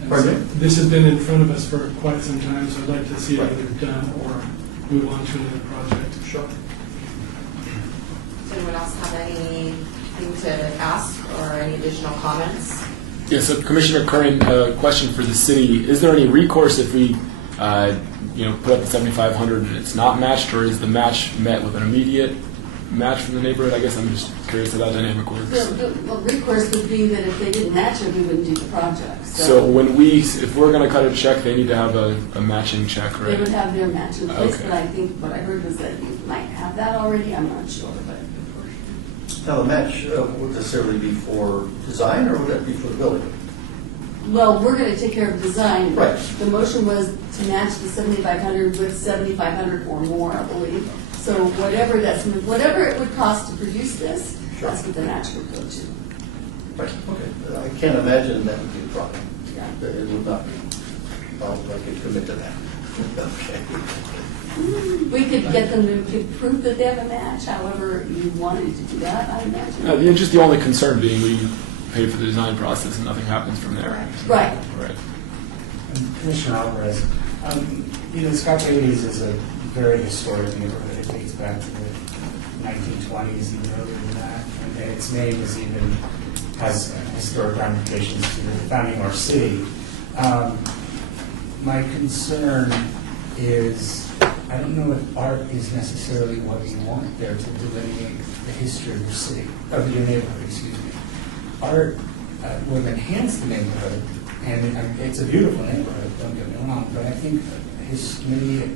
Pardon me? This has been in front of us for quite some time, so I'd like to see it either done or move on to another project. Sure. Does anyone else have anything to ask or any additional comments? Yeah, so Commissioner Curran, question for the city. Is there any recourse if we put up the $7,500 and it's not matched, or is the match met with an immediate match from the neighborhood? I guess I'm just curious how that dynamic works. The recourse would be that if they didn't match it, we wouldn't do the project. So if we're going to cut a check, they need to have a matching check, right? They would have their match in place, Okay. but I think what I heard was that you might have that already. I'm not sure, but. Now, the match would necessarily be for design, or would that be for the building? Well, we're going to take care of design. Right. The motion was to match the 7,500 with 7,500 or more, I believe. So whatever it would cost to produce this, Sure. that's what the match would go to. Right, okay. I can't imagine that would be a problem. Yeah. It would not be. I could commit to that. We could get them to prove that they have a match, however you wanted to do that, I imagine. Just the only concern being we pay for the design process and nothing happens from there. Right. Right. Commissioner Alvarez, Scott Davies is a very historic neighborhood. It dates back to the 1920s, even earlier than that. And its name has historic ramifications to the founding of our city. My concern is, I don't know if art is necessarily what you want there to delineate the history of your city, of your neighborhood, excuse me. Art would enhance the neighborhood, and it's a beautiful neighborhood, don't get me wrong, but I think historic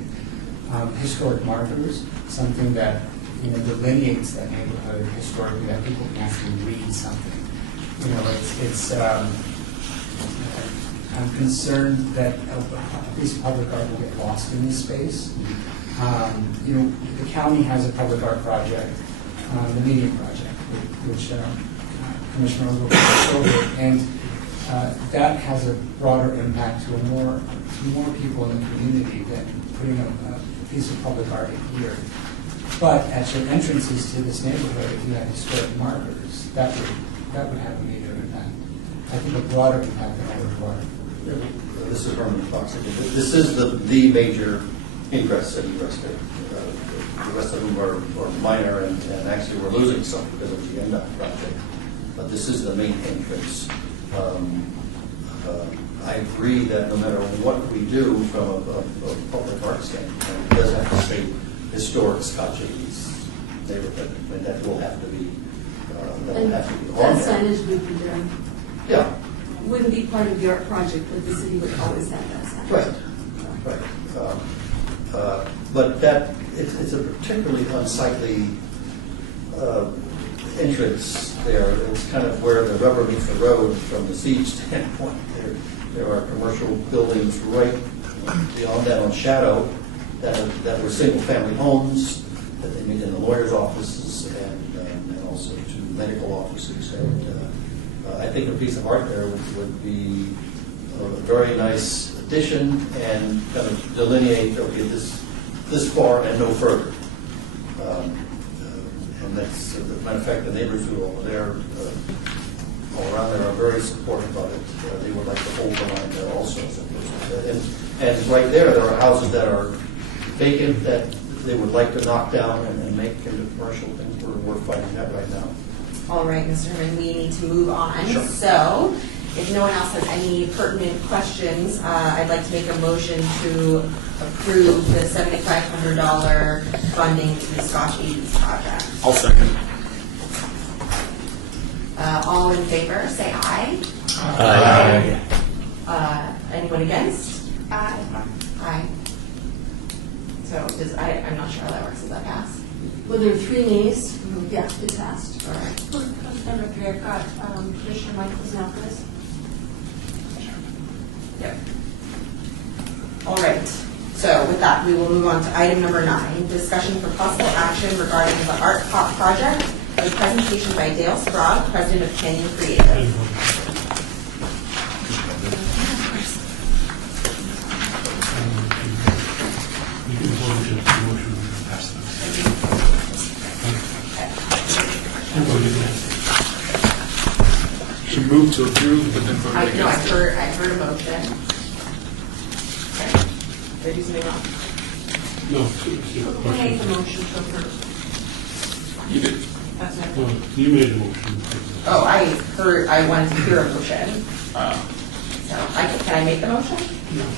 markers, something that delineates that neighborhood historically, that people can actually read something. I'm concerned that a piece of public art will get lost in this space. The county has a public art project, the Medium Project, which Commissioner Oswald over, and that has a broader impact to more people in the community than putting a piece of public art here. But at your entrances to this neighborhood, if you had historic markers, that would have a major impact. I think a broader impact than other art. This is Herman Fox. This is the major ingress and egress there. The rest of them are minor, and actually we're losing some because of the NDOT project. But this is the main entrance. I agree that no matter what we do from a public art standpoint, it does have to say historic Scott Davies neighborhood, and that will have to be on That there. signage would be there. Yeah. Wouldn't be part of the art project, but the city would always have that signage. Right. But it's a particularly unsightly entrance there. It's kind of where the rubber meets the road from the siege standpoint. There are commercial buildings right beyond that on Shadow that were single-family homes that they made in the lawyers' offices and also to medical offices. And I think a piece of art there would be a very nice addition and kind of delineate, okay, this far and no further. And that's, as a matter of fact, the neighbors who are over there, all around there, are very supportive of it. They would like to hold the line there also. And right there are houses that are vacant that they would like to knock down and make into commercial things. We're fighting that right now. All right, Mr. Herman, we need to move on. Sure. So, if no one else has any pertinent questions, I'd like to make a motion to approve the $7,500 funding to the Scotch 80s project. I'll second. All in favor, say aye. Aye. Anyone against? Aye. Aye. So, I'm not sure how that works. Does that pass? Well, there are 3 nays. Yeah, it passed. All right. Councilmember Perry, I've got Commissioner Michaels now for this. Yep. All right. So with that, we will move on to item number 9, discussion for possible action regarding the Art Pop project, a presentation by Dale Sprague, president of Canyon Creative. Should move to approve, but then vote I against. heard a motion. Okay. Did I do something wrong? No, Who made the motion to approve? You did. That's what I no, thought. you made the motion. Oh, I wanted to hear a motion. So, can I make the motion?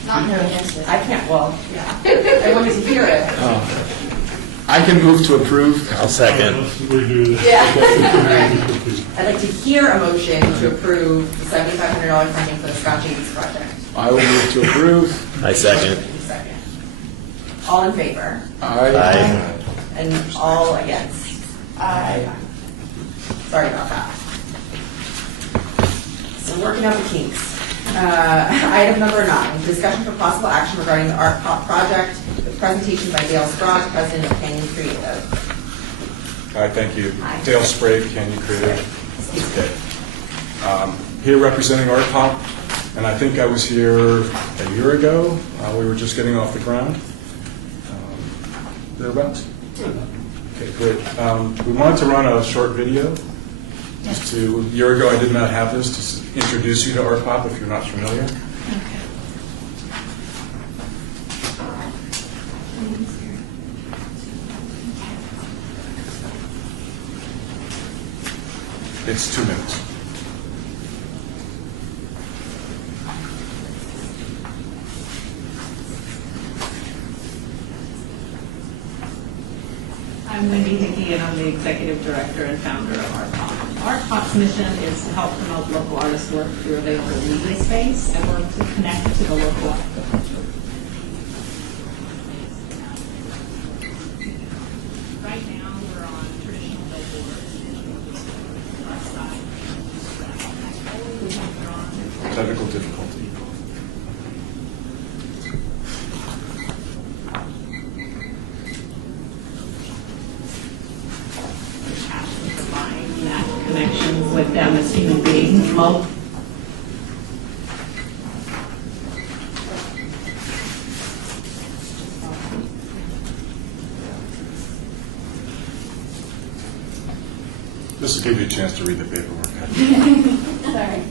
Not go against it. I can't, well, yeah. I wanted to hear it. I can move to approve. I'll second. Let's redo this. Yeah. I'd like to hear a motion to approve the $7,500 funding for the Scotch 80s project. I will move to approve. I second. Second. All in favor? Aye. And all against? Aye. Sorry about that. So working out the kinks. Item number 9, discussion for possible action regarding the Art Pop project, with presentation by Dale Sprague, president of Canyon Creative. Hi, thank you. Hi. Dale Sprague, Canyon Creative. Okay. Here representing Art Pop. And I think I was here a year ago. We were just getting off the ground. Thereabouts? Okay, great. We wanted to run a short video. A year ago I did not have this, to introduce you to Art Pop if you're not familiar. It's 2 minutes. I'm Wendy Hickey, and I'm the Executive Director and founder of Art Pop. Art Pop's mission is to help promote local artist work through available media space and work to connect to the local. Right now, we're on traditional billboards. Technical difficulty. Connections with them as human beings. This will give you a chance to read the paperwork. Sorry.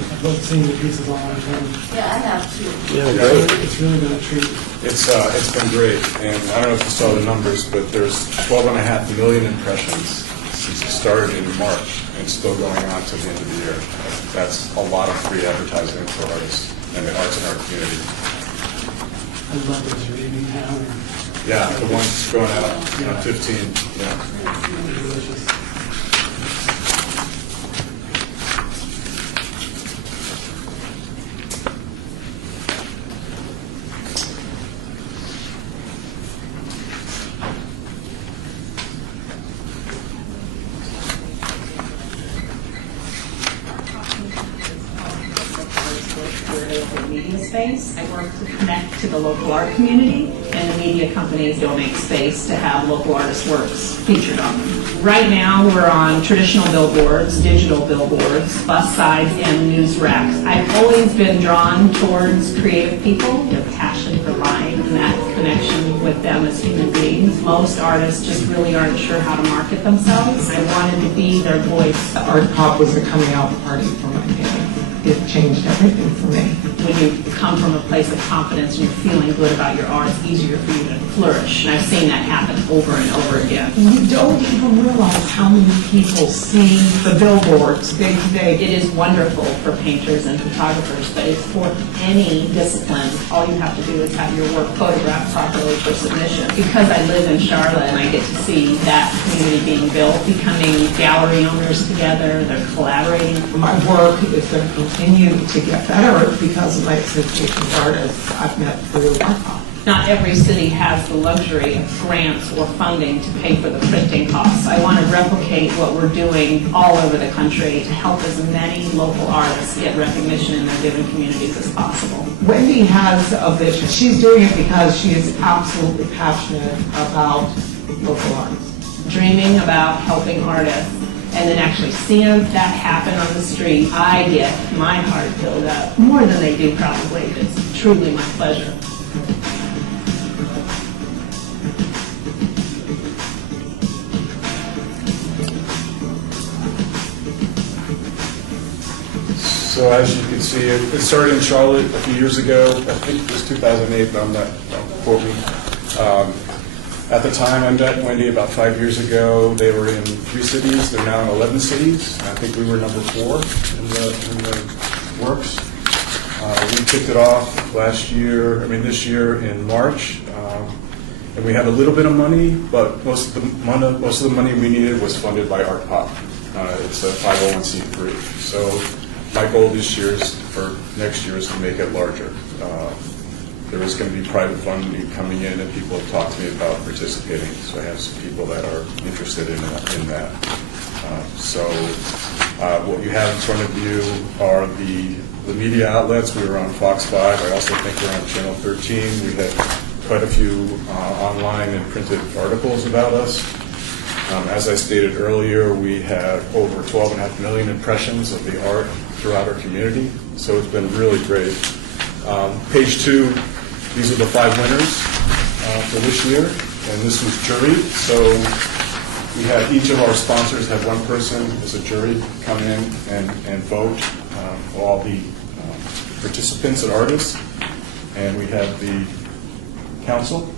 I've loved seeing the pieces on our phone. Yeah, I have too. It's really been a treat. It's been great, and I don't know if you saw the numbers, but there's 12.5 million impressions since it started in March, and it's still going on to the end of the year. That's a lot of free advertising for artists and the arts in our community. I love those reading now. Yeah, the one's going out on 15. Yeah. It's really delicious. Media space. I work to connect to the local art community, and the media companies donate space to have local artists' works featured on them. Right now, we're on traditional billboards, digital billboards, bus sides, and news racks. I've always been drawn towards creative people, their passion for life, and that connection with them as human beings. Most artists just really aren't sure how to market themselves. I wanted to be their voice. Art Pop was a coming out party for my family. It changed everything for me. When you come from a place of confidence and you're feeling good about your art, it's easier for you to flourish. And I've seen that happen over and over again. You don't even realize how many people see the billboards day to day. It is wonderful for painters and photographers, but it's for any discipline. All you have to do is have your work photographed properly for submission. Because I live in Charlotte and I get to see that community being built, becoming gallery owners together, they're collaborating. My work is going to continue to get better because of my association with artists I've met through Art Pop. Not every city has the luxury of grants or funding to pay for the printing costs. I want to replicate what we're doing all over the country to help as many local artists get recognition in their given communities as possible. Wendy has a vision. She's doing it because she is absolutely passionate about local arts. Dreaming about helping artists and then actually seeing that happen on the street, I get my heart filled up more than they do probably. It's truly my pleasure. So as you can see, it started in Charlotte a few years ago. I think it was 2008, but don't quote me. At the time, I met Wendy about 5 years ago. They were in 3 cities. They're now in 11 cities. I think we were number 4 in the works. We kicked it off this year in March. And we had a little bit of money, but most of the money we needed was funded by Art Pop. It's a 501c3. So my goal this year for next year is to make it larger. There is going to be private funding coming in, and people have talked to me about participating. So I have some people that are interested in that. What you have in front of you are the media outlets. We were on Fox 5. I also think we're on Channel 13. We had quite a few online and printed articles about us. As I stated earlier, we have over 12.5 million impressions of the art throughout our community, so it's been really great. Page 2, these are the 5 winners for this year, and this was juried. So we have each of our sponsors have one person as a jury come in and vote all the participants and artists, and we have the council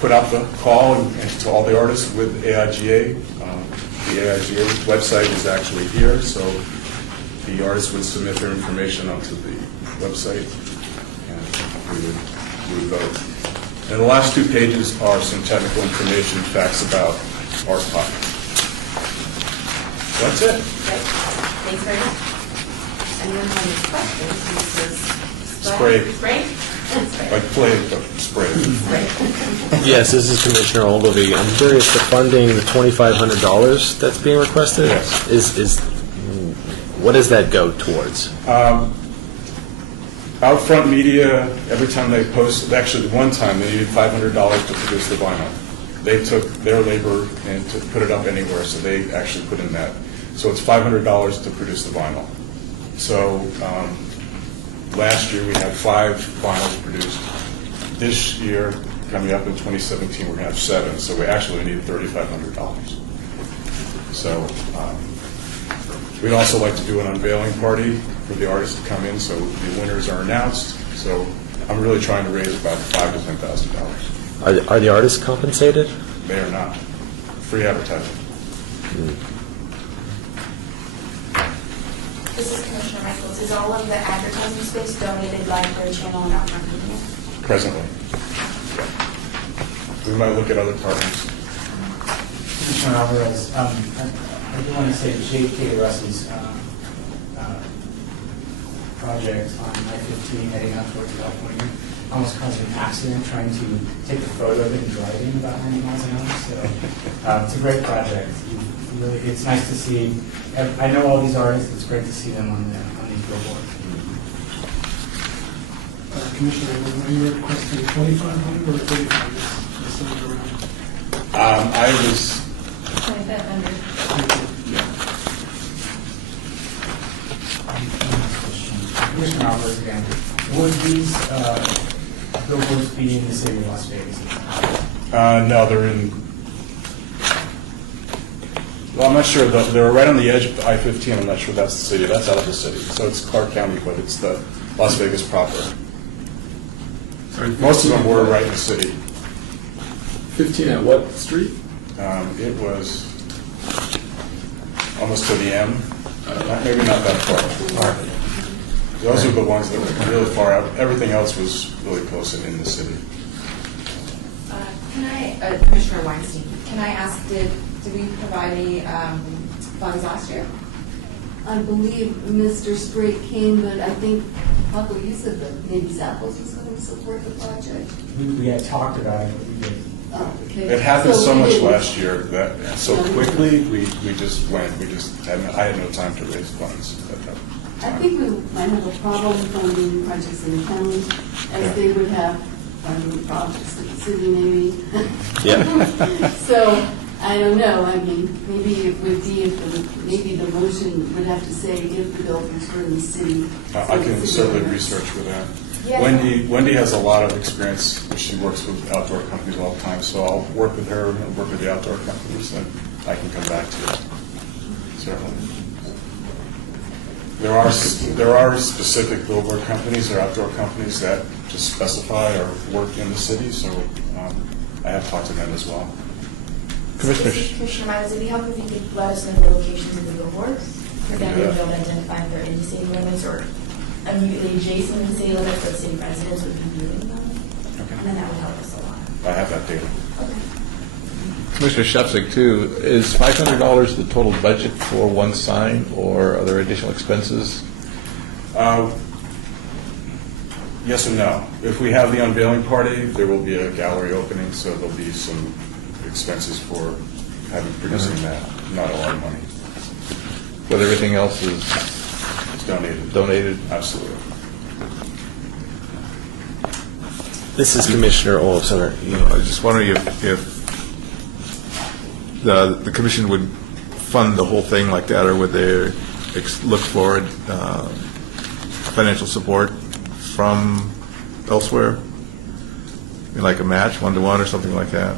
put out the call and to all the artists with AIGA. The AIGA website is actually here, so the artists would submit their information onto the website, and we would vote. And the last 2 pages are some technical information, facts about Art Pop. That's it. Great. Thanks very much. Anyone have any questions? Mrs. Sprague. Sprague? Sprague. Like plague, but spray. Yes, this is Commissioner Ogilvy. I'm curious, the funding, the $2,500 that's being requested, Yes. is what does that go towards? Outfront Media, every time they post, actually one time they needed $500 to produce the vinyl. They took their labor and to put it up anywhere, so they actually put in that. So it's $500 to produce the vinyl. So last year we had 5 vinyls produced. This year, coming up in 2017, we're going to have 7. So we actually need $3,500. So we'd also like to do an unveiling party for the artists to come in, so the winners are announced. So I'm really trying to raise about $5,000 to $10,000. Are the artists compensated? They are not. Free advertising. This is Commissioner Michaels. Is all of the advertising space donated library channel and Outfront Media? Presently. We might look at other partners. Commissioner Alvarez, I do want to say J.K. Russell's project on I-15 heading out towards California almost caused an accident trying to take a photo of it and driving about 90 miles an hour. So it's a great project. It's nice to see. I know all these artists. It's great to see them on these billboards. Commissioner, were you requesting 2,500 or 3,500? I was 2,500. Commissioner Alvarez again. Would these billboards be in the city of Las Vegas? no, they're in. Well, I'm not sure. They're right on the edge of I-15. I'm not sure that's the city. That's out of the city. So it's Clark County, but it's the Las Vegas proper. Sorry, Most of them were right in the city. 15 at what street? It was almost to the M. Maybe not that far. Those are the ones that were really far out. Everything else was really close and in the city. Can I, Commissioner Weinstein, can I ask, did we provide any funds last year? I believe Mr. Sprague came, but I think probably you said that maybe Zappos was going to support the project. We had talked about it, but we did. Oh, okay. It happened so we much didn't- last year that so quickly we just went. I had no time to raise funds at that I time. think we might have a problem funding projects in the county, as they would have funding projects in the city maybe. Yeah. So, I don't know, I mean, maybe it would be, maybe the motion would have to say if the buildings were in the city. I can certainly research for that. Yeah. Wendy has a lot of experience. She works with outdoor companies all the time, so I'll work with her and work with the outdoor companies, and I can come back to you. Certainly. There are specific billboard companies or outdoor companies that just specify or work in the city, so I have talked to them as well. Commissioner Miles, it'd be helpful if you could let us know the locations of the billboards. For that, we Yeah. don't identify if they're in the city limits or immediately adjacent to the city limits, but city residents would be viewing them. Okay. And then that would help us a lot. I have that data. Commissioner Shepsick, too, is $500 the total budget for one sign, or are there additional expenses? Yes and no. If we have the unveiling party, there will be a gallery opening, so there'll be some expenses for producing that. Not a lot of money. But everything else is It's donated. donated? Absolutely. This is Commissioner Olson. I was just wondering if the commission would fund the whole thing like that, or would they look for financial support from elsewhere? Like a match, 1-to-1 or something like that?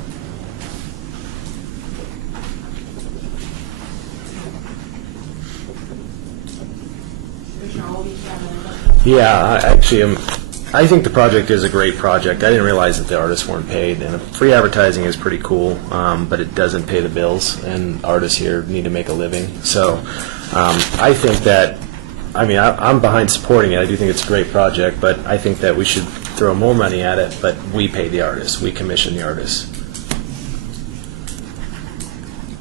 Yeah, I think the project is a great project. I didn't realize that the artists weren't paid, and free advertising is pretty cool, but it doesn't pay the bills, and artists here need to make a living. So I think that, I'm behind supporting it. I do think it's a great project, but I think that we should throw more money at it, but we pay the artists. We commission the artists.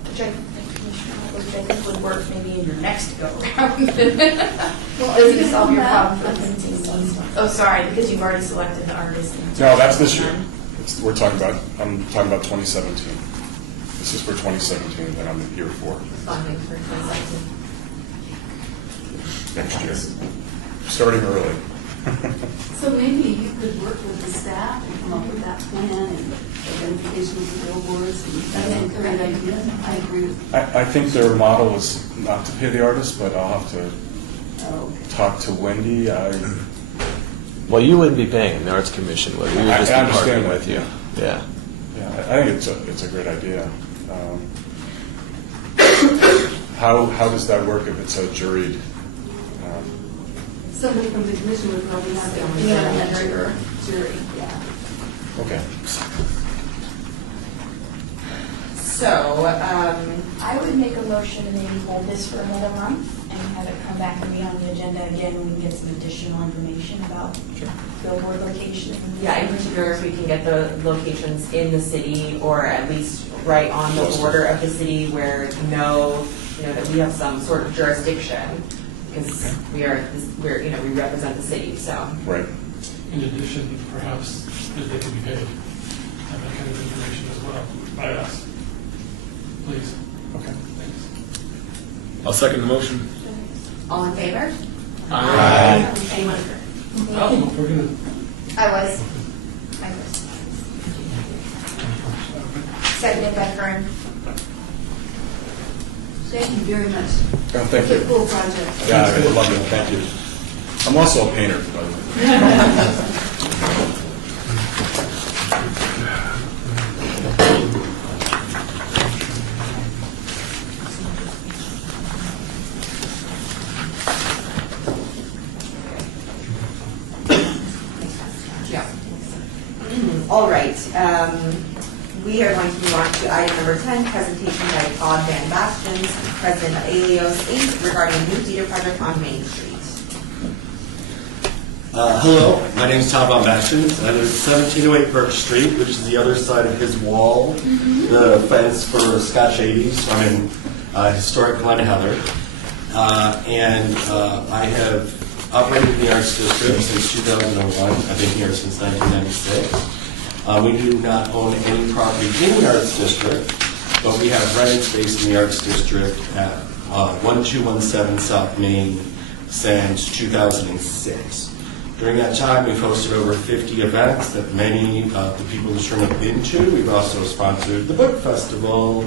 Which I think would work maybe in your next go around. Well, is it solve your problem? Oh, sorry, because you've already selected the artist. No, that's this year. I'm talking about 2017. This is for 2017 that I'm here for. Funding for 2017. Next year. Starting early. So maybe you could work with the staff and come up with that plan and identification of the billboards. That's a great idea. I agree with I think their model is not to pay the artists, but I'll have to talk to Wendy. Well, you wouldn't be paying them, the Arts Commission would. We would just be understand partnering that, with you. Yeah. Yeah, I think it's a great idea. How does that work if it's a juried? somebody from the commission would probably have it on the jury. Yeah. Okay. So, I would make a motion to maybe hold this for another month and have it come back and be on the agenda again when we can get some additional information about billboard location. Yeah, in particular, if we can get the locations in the city or at least right on the border of the city where that we have some sort of jurisdiction because we represent the city, so. Right. In addition, perhaps that they can be paid, have that kind of information as well by us. Please. Okay. Thanks. I'll second the motion. All in favor? Aye. Anyone? Oh, we're gonna. I was. Seconded by Kern. Thank you very much. Oh, thank you. It's a cool project. Yeah, I love it. Thank you. I'm also a painter, by the way. All right. We are going to move on to item number 10, presentation by Todd Van Basten, president of Alios Inc., regarding a new theater project on Main Street. Hello, my name is Todd Van Basten. I live at 1708 Birch Street, which is the other side of his wall, the fence for Scotch 80s. So I'm in historic Glen Heather. And I have operated in the Arts District since 2001. I've been here since 1996. We do not own any property in the Arts District, but we have rented space in the Arts District at 1217 South Main since 2006. During that time, we've hosted over 50 events that many of the people in this room have been to. We've also sponsored the Book Festival.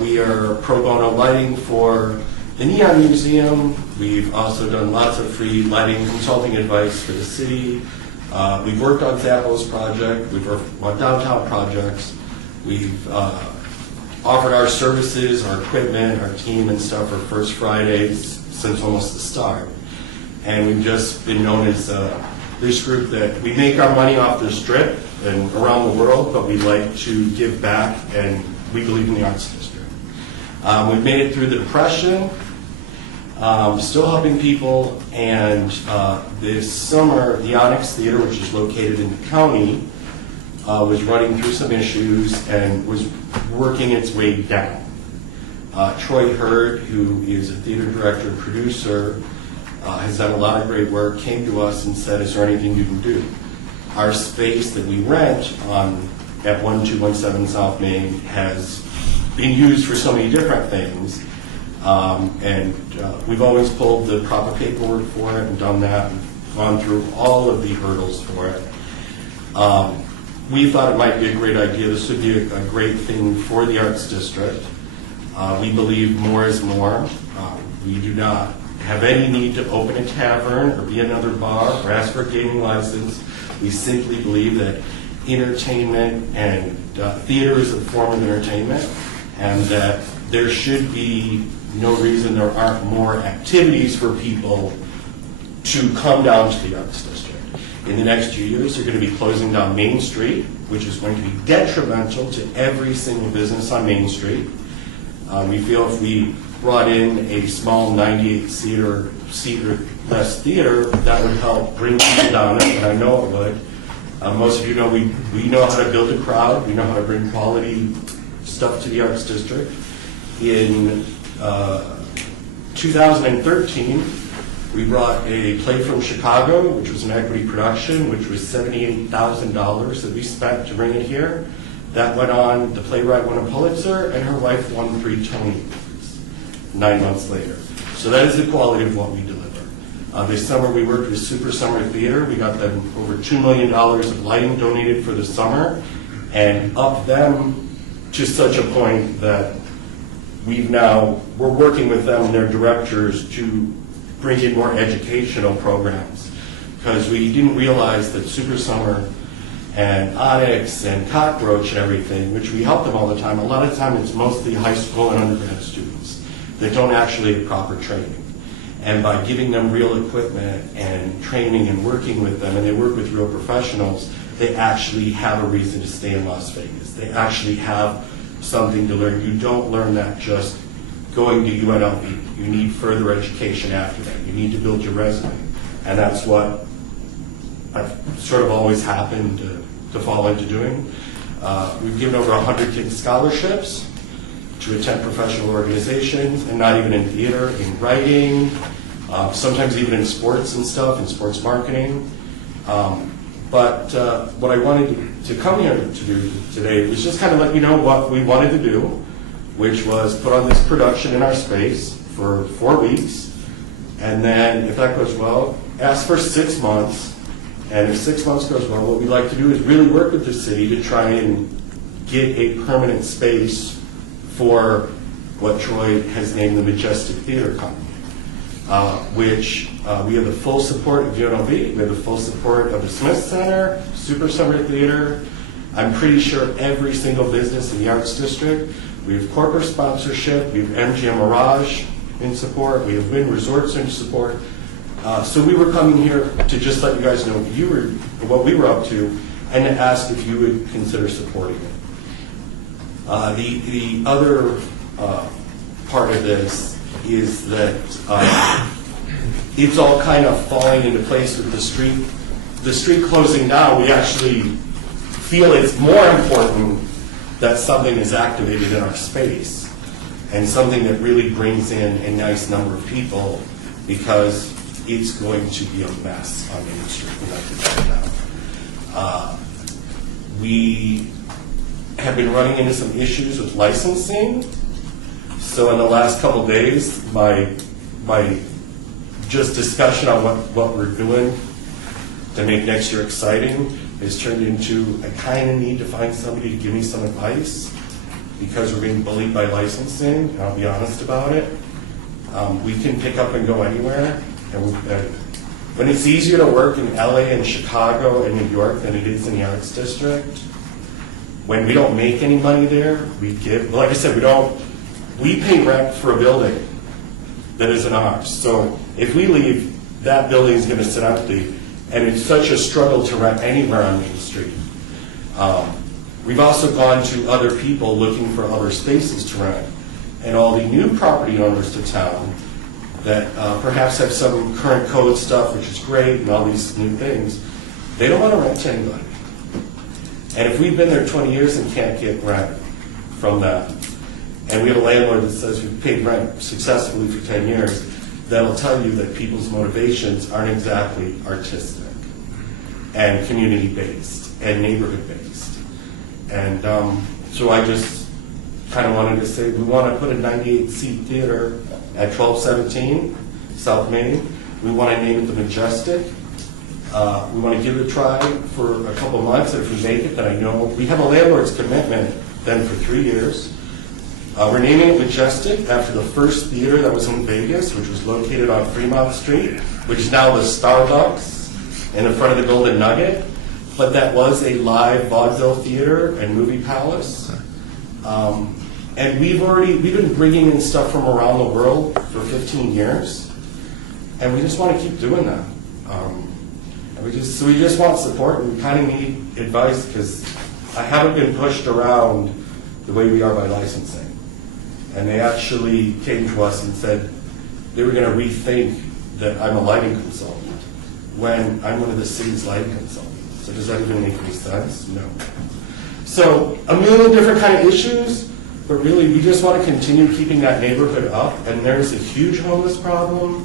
We are pro bono lighting for the Neon Museum. We've also done lots of free lighting consulting advice for the city. We've worked on Zappos project. We've worked on downtown projects. We've offered our services, our equipment, our team and stuff for First Fridays since almost the start. And we've just been known as this group that we make our money off the Strip and around the world, but we like to give back, and we believe in the Arts District. We've made it through the Depression. Still helping people, and this summer, the Onyx Theater, which is located in the county, was running through some issues and was working its way down. Troy Hurd, who is a theater director and producer, has done a lot of great work, came to us and said, is there anything you can do? Our space that we rent at 1217 South Main has been used for so many different things. We've always pulled the proper paperwork for it and done that and gone through all of the hurdles for it. we thought it might be a great idea. This would be a great thing for the Arts District. We believe more is more. We do not have any need to open a tavern or be another bar or ask for a gaming license. We simply believe that entertainment and theater is a form of entertainment, and that there should be no reason there aren't more activities for people to come down to the Arts District. In the next few years, they're going to be closing down Main Street, which is going to be detrimental to every single business on Main Street. We feel if we brought in a small 98-seater less theater, that would help bring people down, and I know it would. Most of you know we know how to build a crowd. We know how to bring quality stuff to the Arts District. In 2013, we brought a play from Chicago, which was an equity production, which was $78,000 that we spent to bring it here. That went on, the playwright won a Pulitzer, and her wife won 3 Tony Awards 9 months later. So that is the quality of what we deliver. This summer we worked with Super Summer Theater. We got them over $2 million of lighting donated for the summer, and upped them to such a point that we're working with them and their directors to bring in more educational programs, because we didn't realize that Super Summer and Onyx and Cockroach and everything, which we help them all the time, a lot of the time it's mostly high school and undergrad students that don't actually have proper training. And by giving them real equipment and training and working with them, and they work with real professionals, they actually have a reason to stay in Las Vegas. They actually have something to learn. You don't learn that just going to UNLV. You need further education after that. You need to build your resume. And that's what I've sort of always happened to fall into doing. We've given over 100 kids scholarships to attend professional organizations, and not even in theater, in writing, sometimes even in sports and stuff, in sports marketing. But what I wanted to come here to do today was just kind of let you know what we wanted to do, which was put on this production in our space for 4 weeks, and then if that goes well, ask for 6 months, and if 6 months goes well, what we'd like to do is really work with the city to try and get a permanent space for what Troy has named the Majestic Theater Company, which we have the full support of UNLV, we have the full support of the Smith Center, Super Summer Theater. I'm pretty sure every single business in the Arts District. We have corporate sponsorship, we have MGM Mirage in support, we have Wynn Resorts in support. So we were coming here to just let you guys know what we were up to, and to ask if you would consider supporting it. The other part of this is that it's all kind of falling into place with the street closing down. We actually feel it's more important that something is activated in our space, and something that really brings in a nice number of people, because it's going to be a mess on Main Street. We have to tell you that. We have been running into some issues with licensing. So in the last couple of days, my just discussion on what we're doing to make next year exciting has turned into, I kind of need to find somebody to give me some advice, because we're being bullied by licensing, and I'll be honest about it. We can pick up and go anywhere, and when it's easier to work in LA and Chicago and New York than it is in the Arts District, when we don't make any money there, like I said, we pay rent for a building that isn't ours. So if we leave, that building is going to sit empty, and it's such a struggle to rent anywhere on Main Street. We've also gone to other people looking for other spaces to rent, and all the new property owners to town that perhaps have some current code stuff, which is great, and all these new things, they don't want to rent to anybody. And if we've been there 20 years and can't get rent from that, and we have a landlord that says we've paid rent successfully for 10 years, that'll tell you that people's motivations aren't exactly artistic and community-based and neighborhood-based. And so I just kind of wanted to say we want to put a 98-seat theater at 1217 South Main. We want to name it the Majestic. We want to give it a try for a couple months, and if we make it, then I know, we have a landlord's commitment then for 3 years. We're naming it Majestic after the first theater that was in Vegas, which was located on Fremont Street, which is now the Starbucks in front of the Golden Nugget, but that was a live vaudeville theater and movie palace. And we've been bringing in stuff from around the world for 15 years, and we just want to keep doing that. And we just want support, and we kind of need advice because I haven't been pushed around the way we are by licensing. And they actually came to us and said they were going to rethink that I'm a lighting consultant when I'm one of the city's lighting consultants. So does that even make any sense? No. So a million different kind of issues, but really we just want to continue keeping that neighborhood up. And there's a huge homeless problem.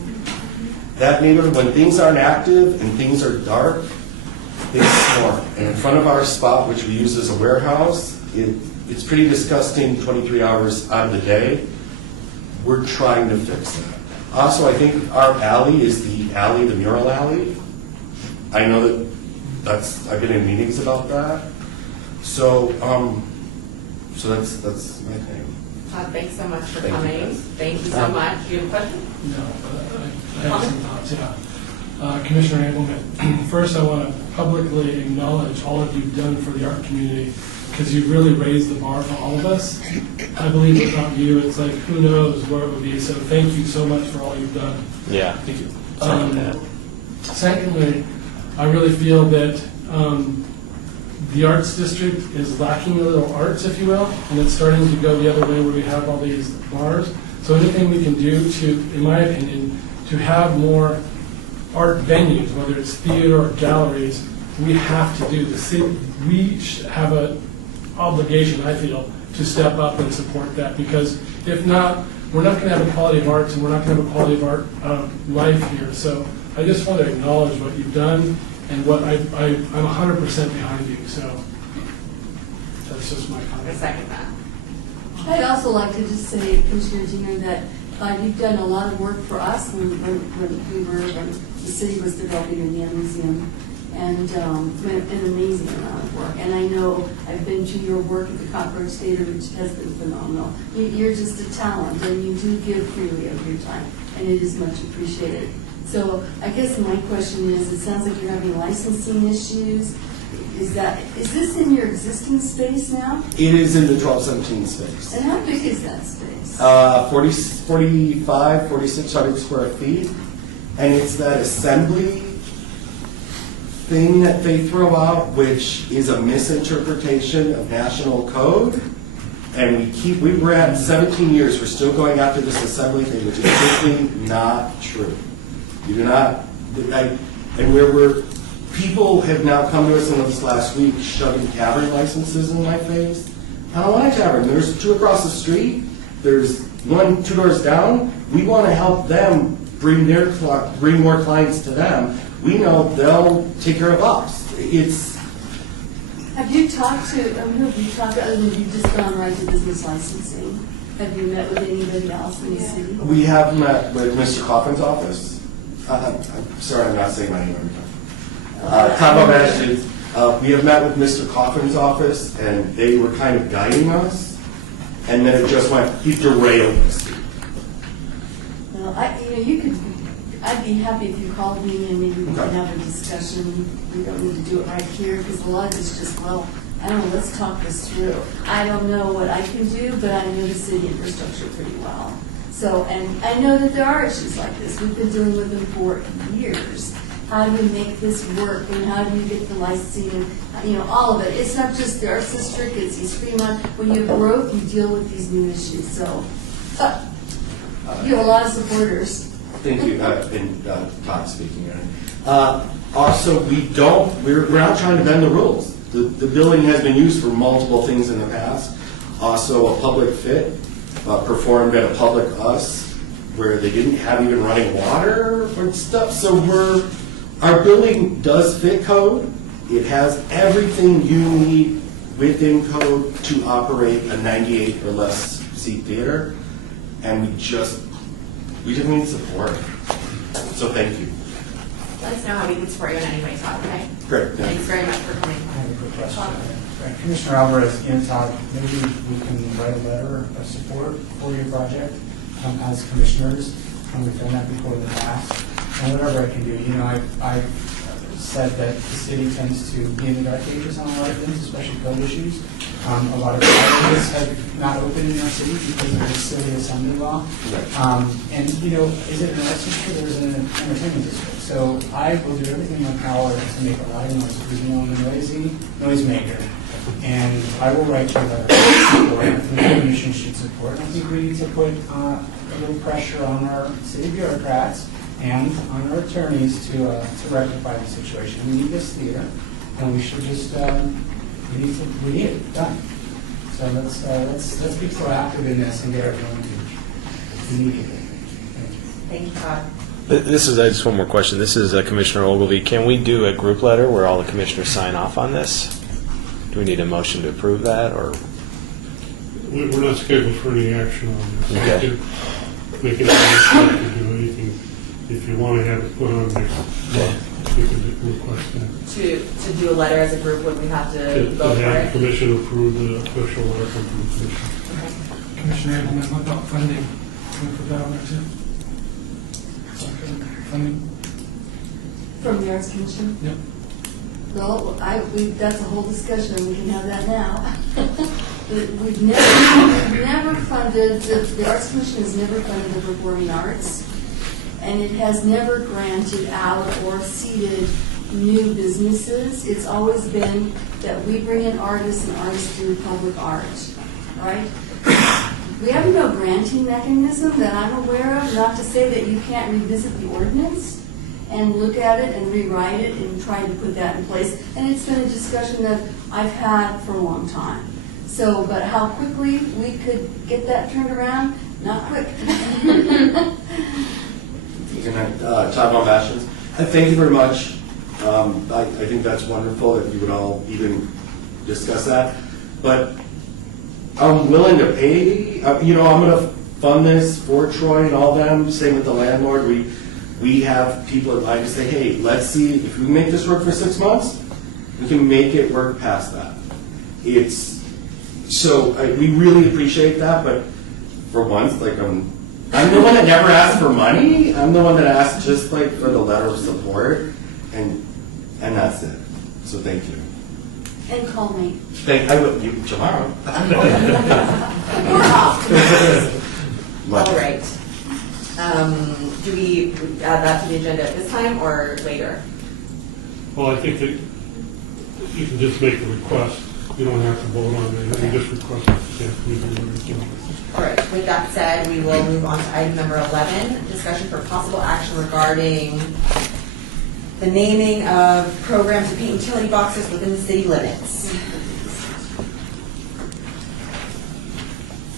That neighborhood, when things aren't active and things are dark, they snore. And in front of our spot, which we use as a warehouse, it's pretty disgusting 23 hours out of the day. We're trying to fix that. Also, I think our alley is the mural alley. I know I've been in meetings about that. So that's my thing. Todd, thanks so much for Thank you, coming. guys. Thank you so much. Do you have a question? No, I have some thoughts, yeah. Commissioner Abelman, first I want to publicly acknowledge all that you've done for the art community, because you've really raised the bar for all of us. I believe without you, it's like, who knows where it would be. So thank you so much for all you've done. Yeah, thank you. Secondly, I really feel that the arts district is lacking a little arts, if you will, and it's starting to go the other way where we have all these bars. So anything we can do to, in my opinion, to have more art venues, whether it's theater or galleries, we have to do. The city, we have an obligation, I feel, to step up and support that, because if not, we're not going to have a quality of arts, and we're not going to have a quality of art life here. So I just want to acknowledge what you've done, and what I'm 100% behind you. So that's just my comment. I second that. I'd also like to just say, Commissioner Diener, that you've done a lot of work for us when the city was developing the Neon Museum, and an amazing amount of work. And I know I've been to your work at the Cockroach Theater, which has been phenomenal. You're just a talent, and you do give freely of your time, and it is much appreciated. So I guess my question is, it sounds like you're having licensing issues. Is this in your existing space now? It is in the 1217 space. And how big is that space? 4,600 square feet. And it's that assembly thing that they throw out, which is a misinterpretation of national code. And we're at 17 years, we're still going after this assembly thing, which is simply not true. You do not, and people have now come to us in this last week shoving tavern licenses in my face. I don't want a tavern. There's 2 across the street. There's 1 2 doors down. We want to help them bring more clients to them. We know they'll take care of us. Have you talked to, who have you talked to, other than you've just gone right to business licensing? Have you met with anybody else in the city? We have met with Mr. Coffin's office. I'm sorry, I'm not saying my name every time. Tom O'Mashton. We have met with Mr. Coffin's office, and they were kind of guiding us, and then it just went, he derailed us. Well, I'd be happy if you called me and maybe we could have a discussion. We don't need to do it right here, because a lot of it's just, I don't know, let's talk this through. I don't know what I can do, but I know the city infrastructure pretty well. So, and I know that there are issues like this. We've been dealing with them for years. How do you make this work, and how do you get the licensing, and all of it. It's not just the Arts District, it's East Fremont. When you have growth, you deal with these new issues. So, you have a lot of supporters. Thank you. And Todd speaking. Also, we're not trying to bend the rules. The building has been used for multiple things in the past. Also, a public fit performed at a public us where they didn't have even running water and stuff. So our building does fit code. It has everything you need within code to operate a 98 or less seat theater, and we just need support. So thank you. let us know how we can support you in any way, Todd, okay? Great. Thanks very much for coming. I have a quick question. Commissioner Alvarez, Todd, maybe we can write a letter of support for your project as commissioners. We've done that before in the past. And whatever I can do, I've said that the city tends to be in the dark ages on a lot of things, especially code issues. A lot of colleges have not opened in our city because of the silly assembly law. And, is it an Westchester? There's an entertainment district. So I will do everything in my power to make a lot of noise because, I'm a noisy noisemaker. And I will write you a letter of support. I think the commission should support. I think we need to put a little pressure on our city bureaucrats and on our attorneys to rectify the situation. We need this theater, and we should just we need it done. So let's be proactive in this and get everyone engaged immediately. Thank you, Todd. This is just one more question. This is Commissioner Ogilvie. Can we do a group letter where all the commissioners sign off on this? Do we need a motion to approve that, or? We're not scheduled for any action on this. Okay. We can do anything. If you want to have it put on next month, you can request that. To do a letter as a group, would we have to To vote for have the it? commission approve the official letter from the commission. Commissioner Anderson, what about funding? Can we put that on there too? Funding? From the Arts Commission? Yep. Well, that's a whole discussion, we can have that now. We've never funded, the Arts Commission has never funded the performing arts, and it has never granted out or seeded new businesses. It's always been that we bring in artists and artists do public art, right? We have no granting mechanism that I'm aware of, not to say that you can't revisit the ordinance and look at it and rewrite it and try to put that in place. And it's been a discussion that I've had for a long time. So, but how quickly we could get that turned around? Not quick. Todd Von Bastions. Thank you very much. I think that's wonderful that you would all even discuss that. But I'm willing to pay, I'm going to fund this for Troy and all them. Same with the landlord. We have people in line to say, hey, let's see if we can make this work for 6 months. We can make it work past that. We really appreciate that. But for once, I'm the one that never asked for money. I'm the one that asked just for the letter of support, and that's it. So thank you. And call me. I will you tomorrow. We're off. All right. Do we add that to the agenda at this time or later? Well, I think that you can just make a request. You don't have to vote on it. You can just request it. All right. With that said, we will move on to item number 11, discussion for possible action regarding the naming of programs to paint utility boxes within the city limits.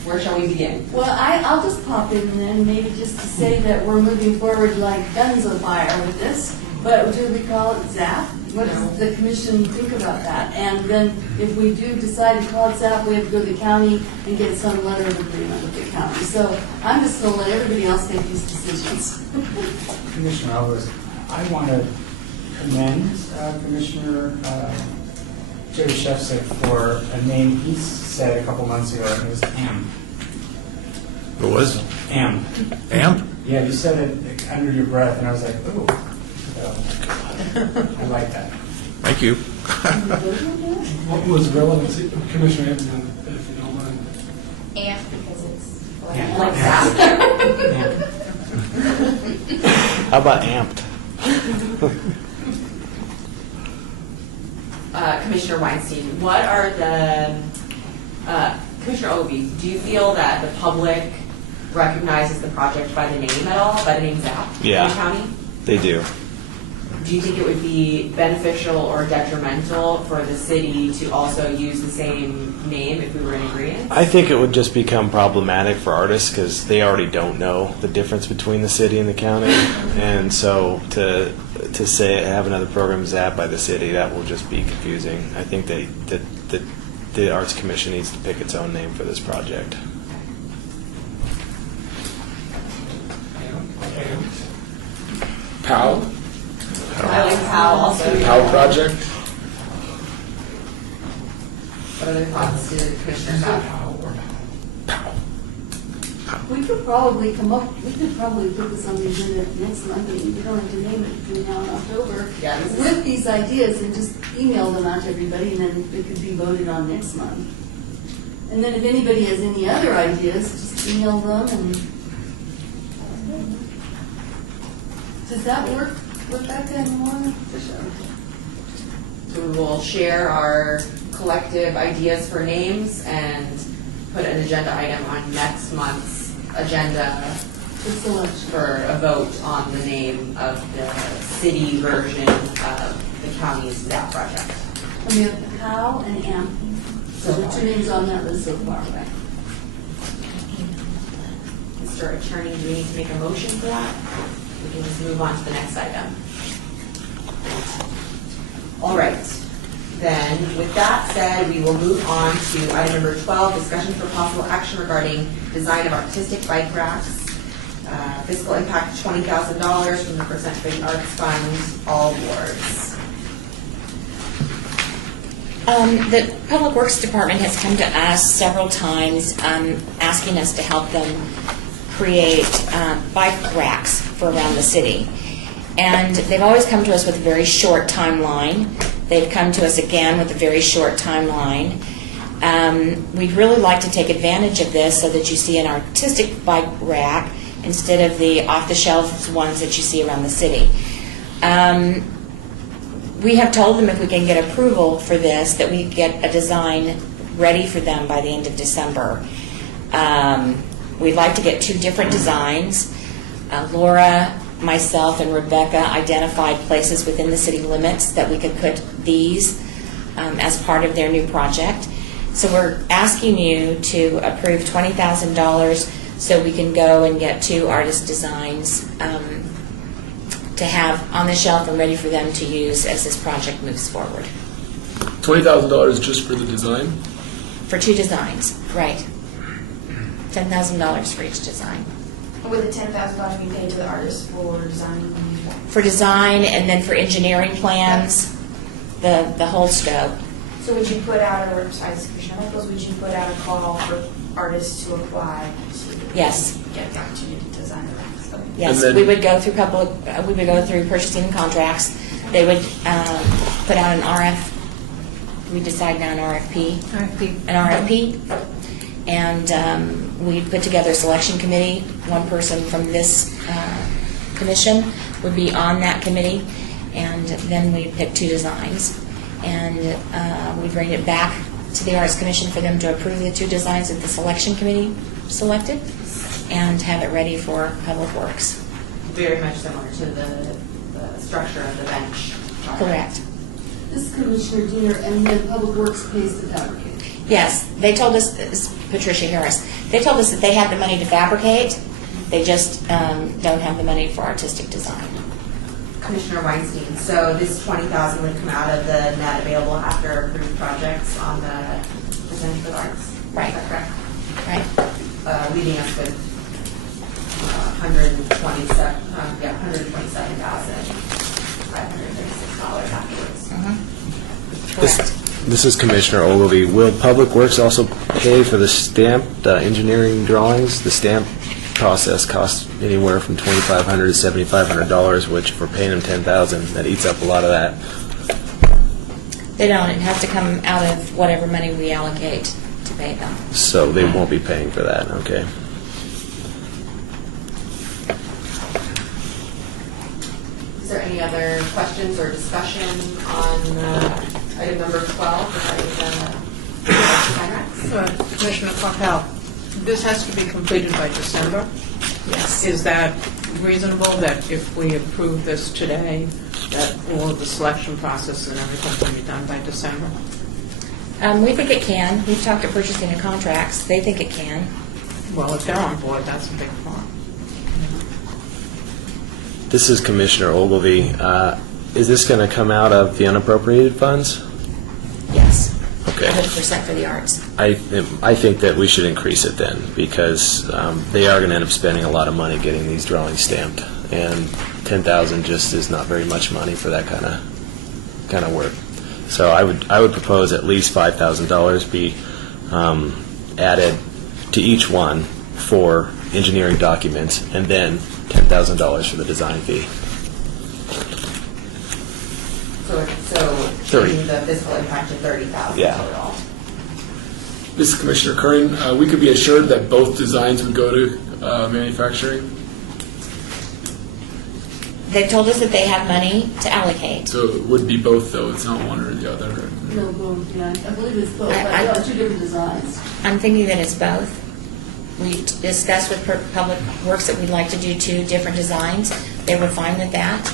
Where shall we begin? Well, I'll just pop in then, maybe just to say that we're moving forward like guns on fire with this. But do we call it ZAP? What does the commission think about that? And then if we do decide to call it ZAP, we have to go to the county and get some letter of agreement with the county. So I'm just going to let everybody else make these decisions. Commissioner Alvarez, I want to commend Commissioner Jerry Shefsik for a name he said a couple months ago, and it was AMP. What was it? AMP. AMP? Yeah, you said it under your breath, and I was like, ooh. I like that. Thank you. What was relevant to Commissioner Anderson, if you don't mind? AMP because it's Like that. How about amped? Commissioner Weinstein, what are the, Commissioner Ogilvie, do you feel that the public recognizes the project by the name at all, by the name ZAP Yeah. in the county? They do. Do you think it would be beneficial or detrimental for the city to also use the same name if we were in agreement? I think it would just become problematic for artists because they already don't know the difference between the city and the county, and so to say have another program ZAP by the city, that will just be confusing. I think that the Arts Commission needs to pick its own name for this project. POW? I like Powell also. Powell project? What other thoughts do the commissioners have? We could probably put this on the agenda next month, and we don't have to name it between now and October, Yeah, this is- with these ideas, and just email them out to everybody, and then it could be voted on next month. And then if anybody has any other ideas, just email them, and does that work, Rebecca and Lauren? So we will share our collective ideas for names and put an agenda item on next month's agenda for a vote on the name of the city version of the county's ZAP project. And we have Powell and Amp. So the two names on that list so far, right? Mr. Attorney, do we need to make a motion for that? We can just move on to the next item. All right. Then, with that said, we will move on to item number 12, discussion for possible action regarding design of artistic bike racks. Fiscal impact $20,000 from the Percent Big Arts Fund, all wards. The Public Works Department has come to us several times asking us to help them create bike racks for around the city. And they've always come to us with a very short timeline. They've come to us again with a very short timeline. We'd really like to take advantage of this so that you see an artistic bike rack instead of the off-the-shelf ones that you see around the city. We have told them if we can get approval for this, that we get a design ready for them by the end of December. We'd like to get 2 different designs. Laura, myself, and Rebecca identified places within the city limits that we could put these as part of their new project. So we're asking you to approve $20,000 so we can go and get 2 artist designs to have on the shelf and ready for them to use as this project moves forward. $20,000 just for the design? For 2 designs, right. $10,000 for each design. Would the $10,000 be paid to the artist for designing? For design and then for engineering plans, the whole scope. So would you put out a, besides Commissioner Michaels, would you put out a call for artists to apply to Yes. get the opportunity to design the racks? Okay. Yes, we would go through we would go through purchasing contracts. They would put out an we decide now an RFP, and we'd put together a selection committee. One person from this commission would be on that committee, and then we'd pick 2 designs, and we'd bring it back to the Arts Commission for them to approve the 2 designs that the selection committee selected, and have it ready for Public Works. Very much similar to the structure of the bench. Correct. This is Commissioner Diener, and then Public Works pays to fabricate. Yes, they told us, this is Patricia Harris, they told us that they had the money to fabricate, they just don't have the money for artistic design. Commissioner Weinstein, so this $20,000 would come out of the net available after approved projects on the Percentage for the Arts? Right. Is that correct? Right. Leaving us with $127,536 afterwards. This is Commissioner Ogilvy. Will Public Works also pay for the stamped engineering drawings? The stamp process costs anywhere from $2,500 to $7,500, which if we're paying them $10,000, that eats up a lot of that. They don't, it has to come out of whatever money we allocate to pay them. So they won't be paying for that, okay. Is there any other questions or discussion on item number 12? Commissioner Coppell, this has to be completed by December? Yes. Is that reasonable that if we approve this today, that all of the selection process and everything can be done by December? We think it can. We've talked to purchasing and contracts. They think it can. Well, if they're on board, that's a big part. This is Commissioner Ogilvy. Is this going to come out of the unappropriated funds? Yes. Okay. Okay. 100% for the arts. I think that we should increase it then, because they are going to end up spending a lot of money getting these drawings stamped, and 10,000 just is not very much money for that kind of work. So I would propose at least $5,000 be added to each one for engineering documents, and then $10,000 for the design fee. So 30. changing the fiscal impact to 30,000 Yeah. total. This is Commissioner Curran. We could be assured that both designs would go to manufacturing? They've told us that they have money to allocate. So it would be both, though. It's not one or the other. No, both, yeah, I believe it's both, I- but two different designs. I'm thinking that it's both. We discussed with Public Works that we'd like to do 2 different designs. They were fine with that.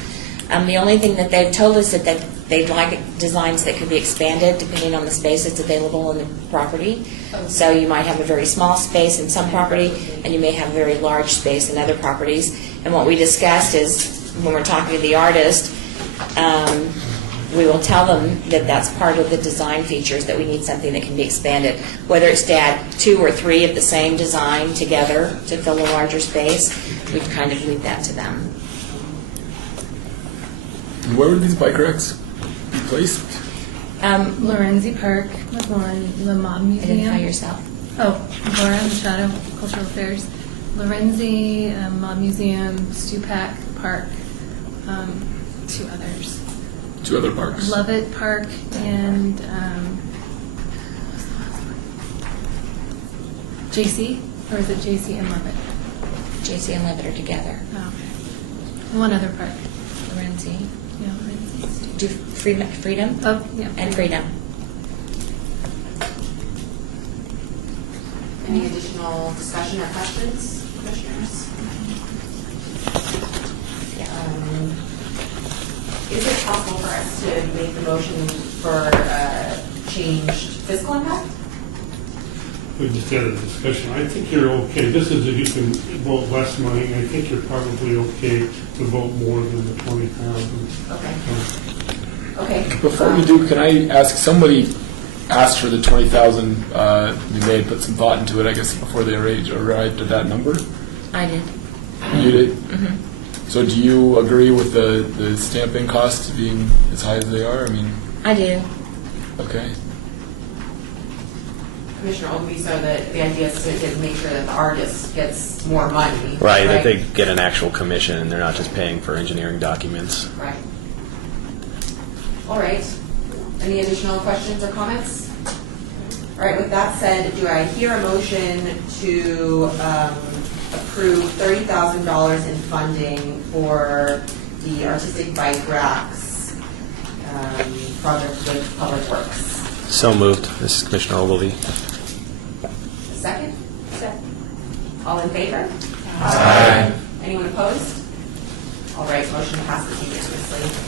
The only thing that they've told us that they'd like designs that could be expanded depending on the space that's available in the property. So you might have a very small space in some property, and you may have a very large space in other properties. And what we discussed is, when we're talking to the artist, we will tell them that that's part of the design features, that we need something that can be expanded. Whether it's to add 2 or 3 of the same design together to fill a larger space, we kind of leave that to them. And where would these bike racks be placed? Lorenzi Park, the Mob Museum. Identify yourself. Oh, Laura Machado, Cultural Affairs. Lorenzi, Mob Museum, Stupak Park, 2 others. 2 other parks. Lovett Park and JC, or is it JC and Lovett? JC and Lovett are together. Oh, okay. One other park. Lorenzi. Yeah, Lorenzi. Do Freedom? Oh, yeah. And Freedom. Any additional discussion or questions, commissioners? Is it possible for us to make the motion for changed fiscal impact? We just had a discussion. I think you're okay. This is if you can vote less money. I think you're probably okay to vote more than the 20,000. Okay. Okay. Before we do, can I ask, somebody asked for the 20,000, they had put some thought into it, I guess, before they arrived at that number? I did. You did? Mm-hmm. So do you agree with the stamping costs being as high as they are? I mean, I do. okay. Commissioner Ogilvie, so that the idea is to make sure that the artist gets more money. Right, that they get an actual commission and they're not just paying for engineering documents. Right. All right. Any additional questions or comments? All right, with that said, do I hear a motion to approve $30,000 in funding for the artistic bike racks project with Public Works? So moved. This is Commissioner Ogilvie. Second? Second. All in favor? Aye. Anyone opposed? All right, motion passes unanimously.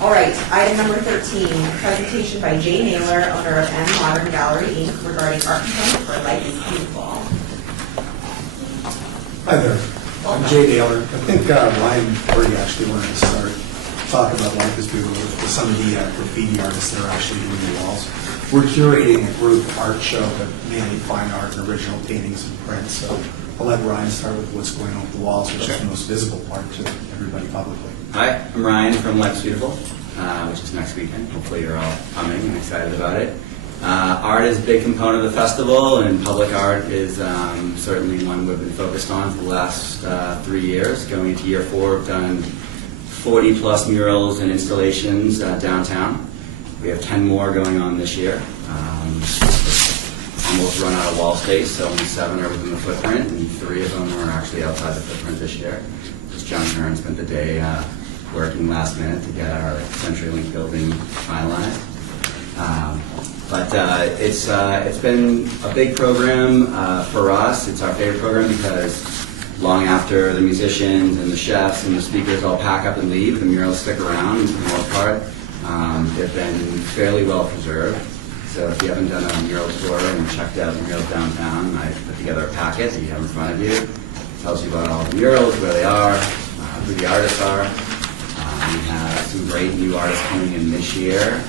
All right, item number 13, presentation by Jay Naylor, owner of M Modern Gallery, Inc., regarding art component for Life is Beautiful. Hi there, I'm Jay Naylor. I think Ryan already actually wanted to start talking about Life is Beautiful with some of the graffiti artists that are actually doing the walls. We're curating a group art show that mainly fine art and original paintings and prints. So I'll let Ryan start with what's going on with the walls, which is the most visible part to everybody publicly. Hi, I'm Ryan from Life's Beautiful, which is next weekend. Hopefully you're all coming and excited about it. Art is a big component of the festival, and public art is certainly one we've been focused on for the last 3 years. Going into year 4, we've done 40 plus murals and installations downtown. We have 10 more going on this year. Almost run out of wall space, so only 7 are within the footprint, and 3 of them are actually outside the footprint this year. Just John Hearn spent the day working last minute to get our CenturyLink building finalized. But it's been a big program for us. It's our favorite program because long after the musicians and the chefs and the speakers all pack up and leave, the murals stick around for the most part. They've been fairly well preserved. So if you haven't done a mural tour and checked out the murals downtown, I put together a packet that you have in front of you. It tells you about all the murals, where they are, who the artists are. We have some great new artists coming in this year.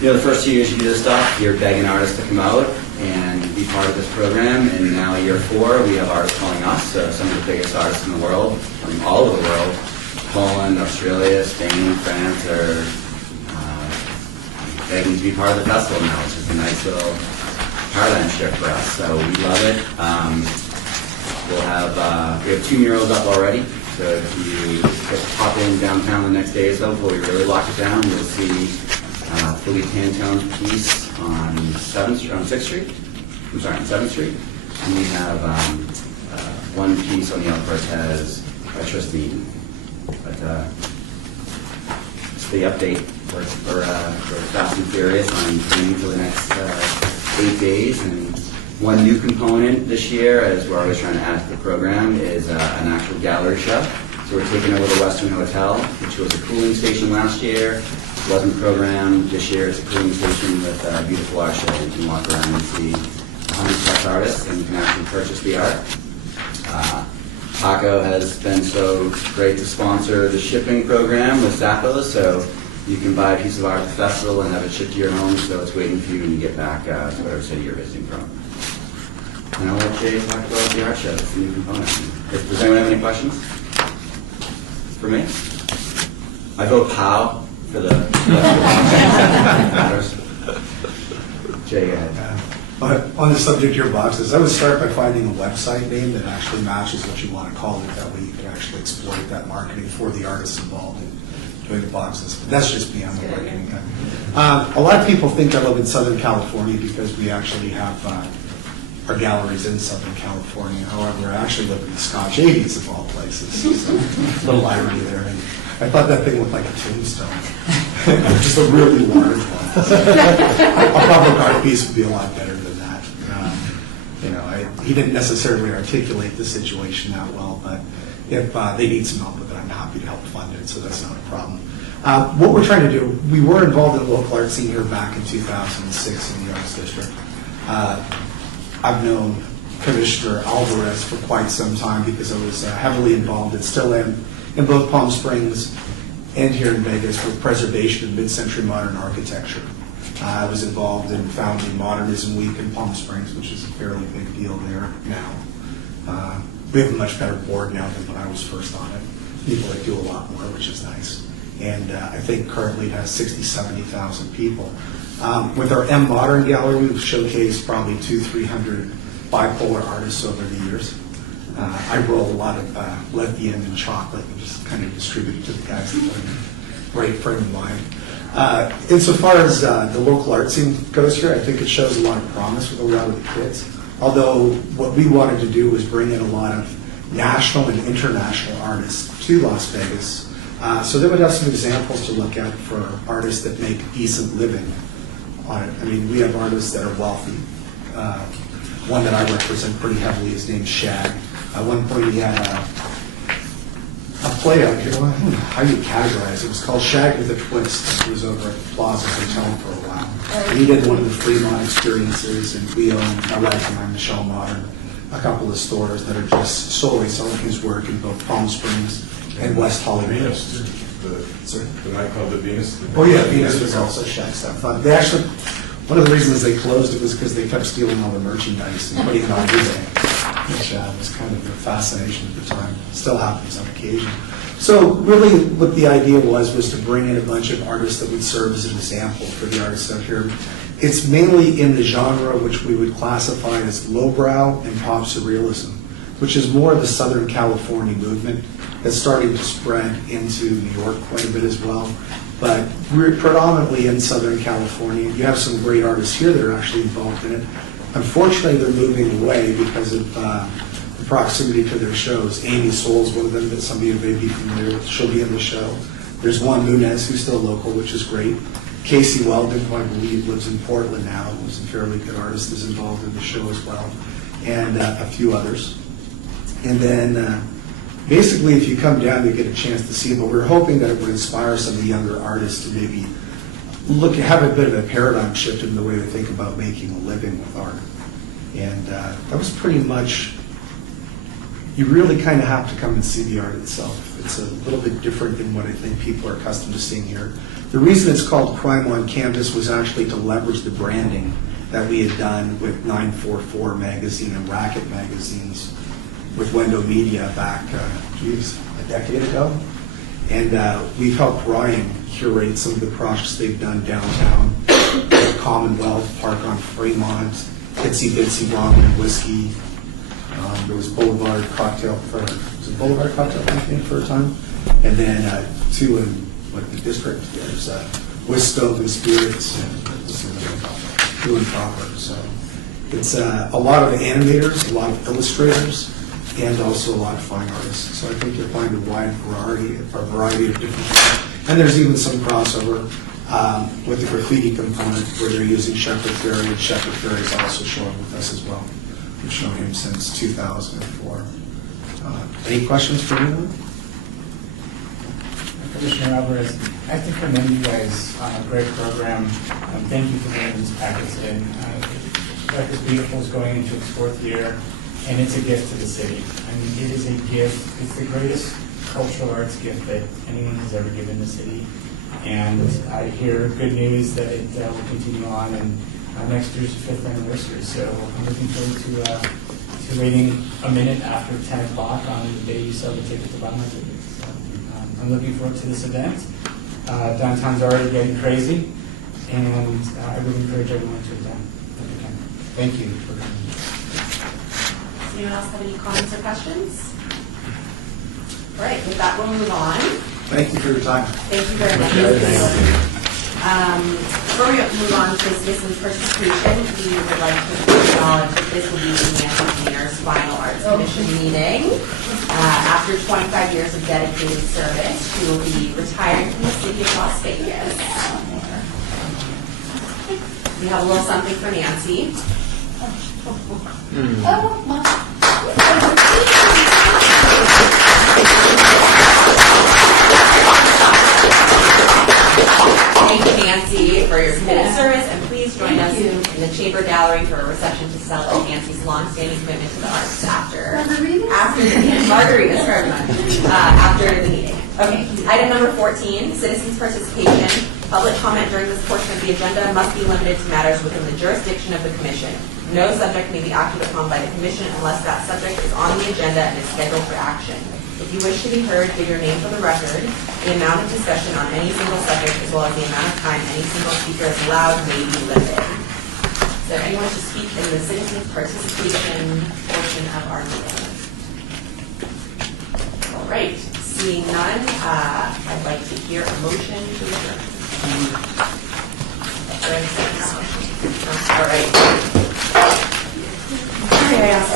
The first 2 years you do this stuff, you're begging artists to come out and be part of this program. And now year 4, we have artists calling us. So some of the biggest artists in the world, from all over the world, Poland, Australia, Spain, France, are begging to be part of the festival now, which is a nice little paradigm shift for us. So we love it. We have 2 murals up already. So if you pop in downtown the next day or so before we really lock it down, you'll see Philly Pantone's piece on 6th Street. I'm sorry, on 7th Street. And we have one piece on the Elk Cortez by Tristan Eaton. But it's the update for Fast and Furious on planning for the next 8 days. And one new component this year, as we're always trying to add to the program, is an actual gallery show. So we're taking over the Western Hotel, which was a cooling station last year. It wasn't programmed. This year it's a cooling station with a beautiful art show. You can walk around and see 100+ artists, and you can actually purchase the art. Paco has been so great to sponsor the shipping program with Zappos, so you can buy a piece of art at the festival and have it shipped to your home, so it's waiting for you when you get back to whatever city you're visiting from. And I'll let Jay talk about the art show. It's a new component. Does anyone have any questions for me? I vote POW for the matters. Jay, go ahead. But on the subject of your boxes, I would start by finding a website name that actually matches what you want to call it. That way you can actually exploit that marketing for the artists involved in doing the boxes. But that's just me, I'm a marketing guy. A lot of people think I live in Southern California because we actually have our galleries in Southern California. However, I actually live in the Scotch 80s of all places. So, a little irony there. And I thought that thing looked like a tombstone. Just a really large one. A public art piece would be a lot better than that. He didn't necessarily articulate the situation that well, but if they need some help with it, I'm happy to help fund it, so that's not a problem. What we're trying to do, we were involved in the local art scene here back in 2006 in the Arts District. I've known Commissioner Alvarez for quite some time because I was heavily involved and still am in both Palm Springs and here in Vegas with preservation of mid-century modern architecture. I was involved in founding Modernism Week in Palm Springs, which is a fairly big deal there now. We have a much better board now than when I was first on it. People that do a lot more, which is nice. And I think currently it has 60,000-70,000 people. With our M Modern Gallery, we've showcased probably 200-300 bipolar artists over the years. I roll a lot of lithium and chocolate and just kind of distribute it to the guys that are in a great frame of mind. Insofar as the local art scene goes here, I think it shows a lot of promise with a lot of the kids. Although what we wanted to do was bring in a lot of national and international artists to Las Vegas. So they would have some examples to look at for artists that make decent living on it. I mean, we have artists that are wealthy. One that I represent pretty heavily is named Shag. At one point he had a play out here. Well, I don't know how you categorize it. It was called Shag with a Twist. It was over at the Plaza Hotel for a while. And he did one of the Fremont experiences, and we own, my wife and I, Michelle Modern, a couple of stores that are just solely selling his work in both Palm Springs and West Hollywood. Venus, the nightclub at Venus. Oh yeah, Venus was also Shag stuff. They actually, one of the reasons they closed it was because they kept stealing all the merchandise and putting it on eBay, which was kind of a fascination at the time. Still happens on occasion. So really what the idea was to bring in a bunch of artists that would serve as an example for the artists out here. It's mainly in the genre which we would classify as lowbrow and pop surrealism, which is more of the Southern California movement that's starting to spread into New York quite a bit as well. But we're predominantly in Southern California. You have some great artists here that are actually involved in it. Unfortunately, they're moving away because of the proximity to their shows. Amy Soul's one of them that some of you may be familiar with. She'll be in the show. There's Juan Nunez, who's still local, which is great. Casey Weldon, who I believe lives in Portland now, who's a fairly good artist, is involved in the show as well, and a few others. And then basically, if you come down, you get a chance to see it, but we're hoping that it would inspire some of the younger artists to maybe have a bit of a paradigm shift in the way they think about making a living with art. And that was pretty much, you really kind of have to come and see the art itself. It's a little bit different than what I think people are accustomed to seeing here. The reason it's called Crime on Campus was actually to leverage the branding that we had done with 944 magazine and Racket magazines with Wendo Media back, a decade ago. And we've helped Ryan curate some of the projects they've done downtown, Commonwealth, Park on Fremont, Itsy Bitsy Ramen and Whiskey. There was Boulevard Cocktail for, was it Boulevard Cocktail Company for a time? And then two in the district, there's Wisdom and Spirits and two in proper. So it's a lot of animators, a lot of illustrators, and also a lot of fine artists. So I think you'll find a wide variety of different things. And there's even some crossover with the graffiti component where they're using Shepherd Ferry, and Shepherd Ferry is also showing with us as well. We've shown him since 2004. Any questions for anyone? Commissioner Alvarez, I have to commend you guys on a great program. Thank you for bringing these packets in. Breakfast Beautiful is going into its 4th year, and it's a gift to the city. I mean, it is a gift. It's the greatest cultural arts gift that anyone has ever given the city. And I hear good news that it will continue on, and next year's the 5th anniversary. So I'm looking forward to waiting a minute after 10 o'clock on the day you sell the ticket to buy my tickets. So, I'm looking forward to this event. Downtown's already getting crazy, and I really encourage everyone to attend. Thank you for coming. Does anyone else have any comments or questions? All right, with that, we'll move on. Thank you for your time. Thank you very much. Before we move on to citizens' participation, we would like to acknowledge that this will be Nancy Painter's final Arts Commission meeting. After 25 years of dedicated service, she will be retiring from the city of Las Vegas. We have a little something for Nancy. Thank you, Nancy, for your committed service, and please join us in the Chamber Gallery for a reception to celebrate Nancy's long-standing commitment to the arts after the meeting. Margaritas for everyone. After the meeting. Okay, item number 14, citizens' participation. Public comment during this portion of the agenda must be limited to matters within the jurisdiction of the Commission. No subject may be acted upon by the Commission unless that subject is on the agenda and is scheduled for action. If you wish to be heard, give your name for the record. The amount of discussion on any single subject, as well as the amount of time any single speaker is allowed, may be limited. Is there anyone to speak in the citizens' participation portion of our meeting? All right, seeing none, I'd like to hear a motion to adjourn. All right. I ask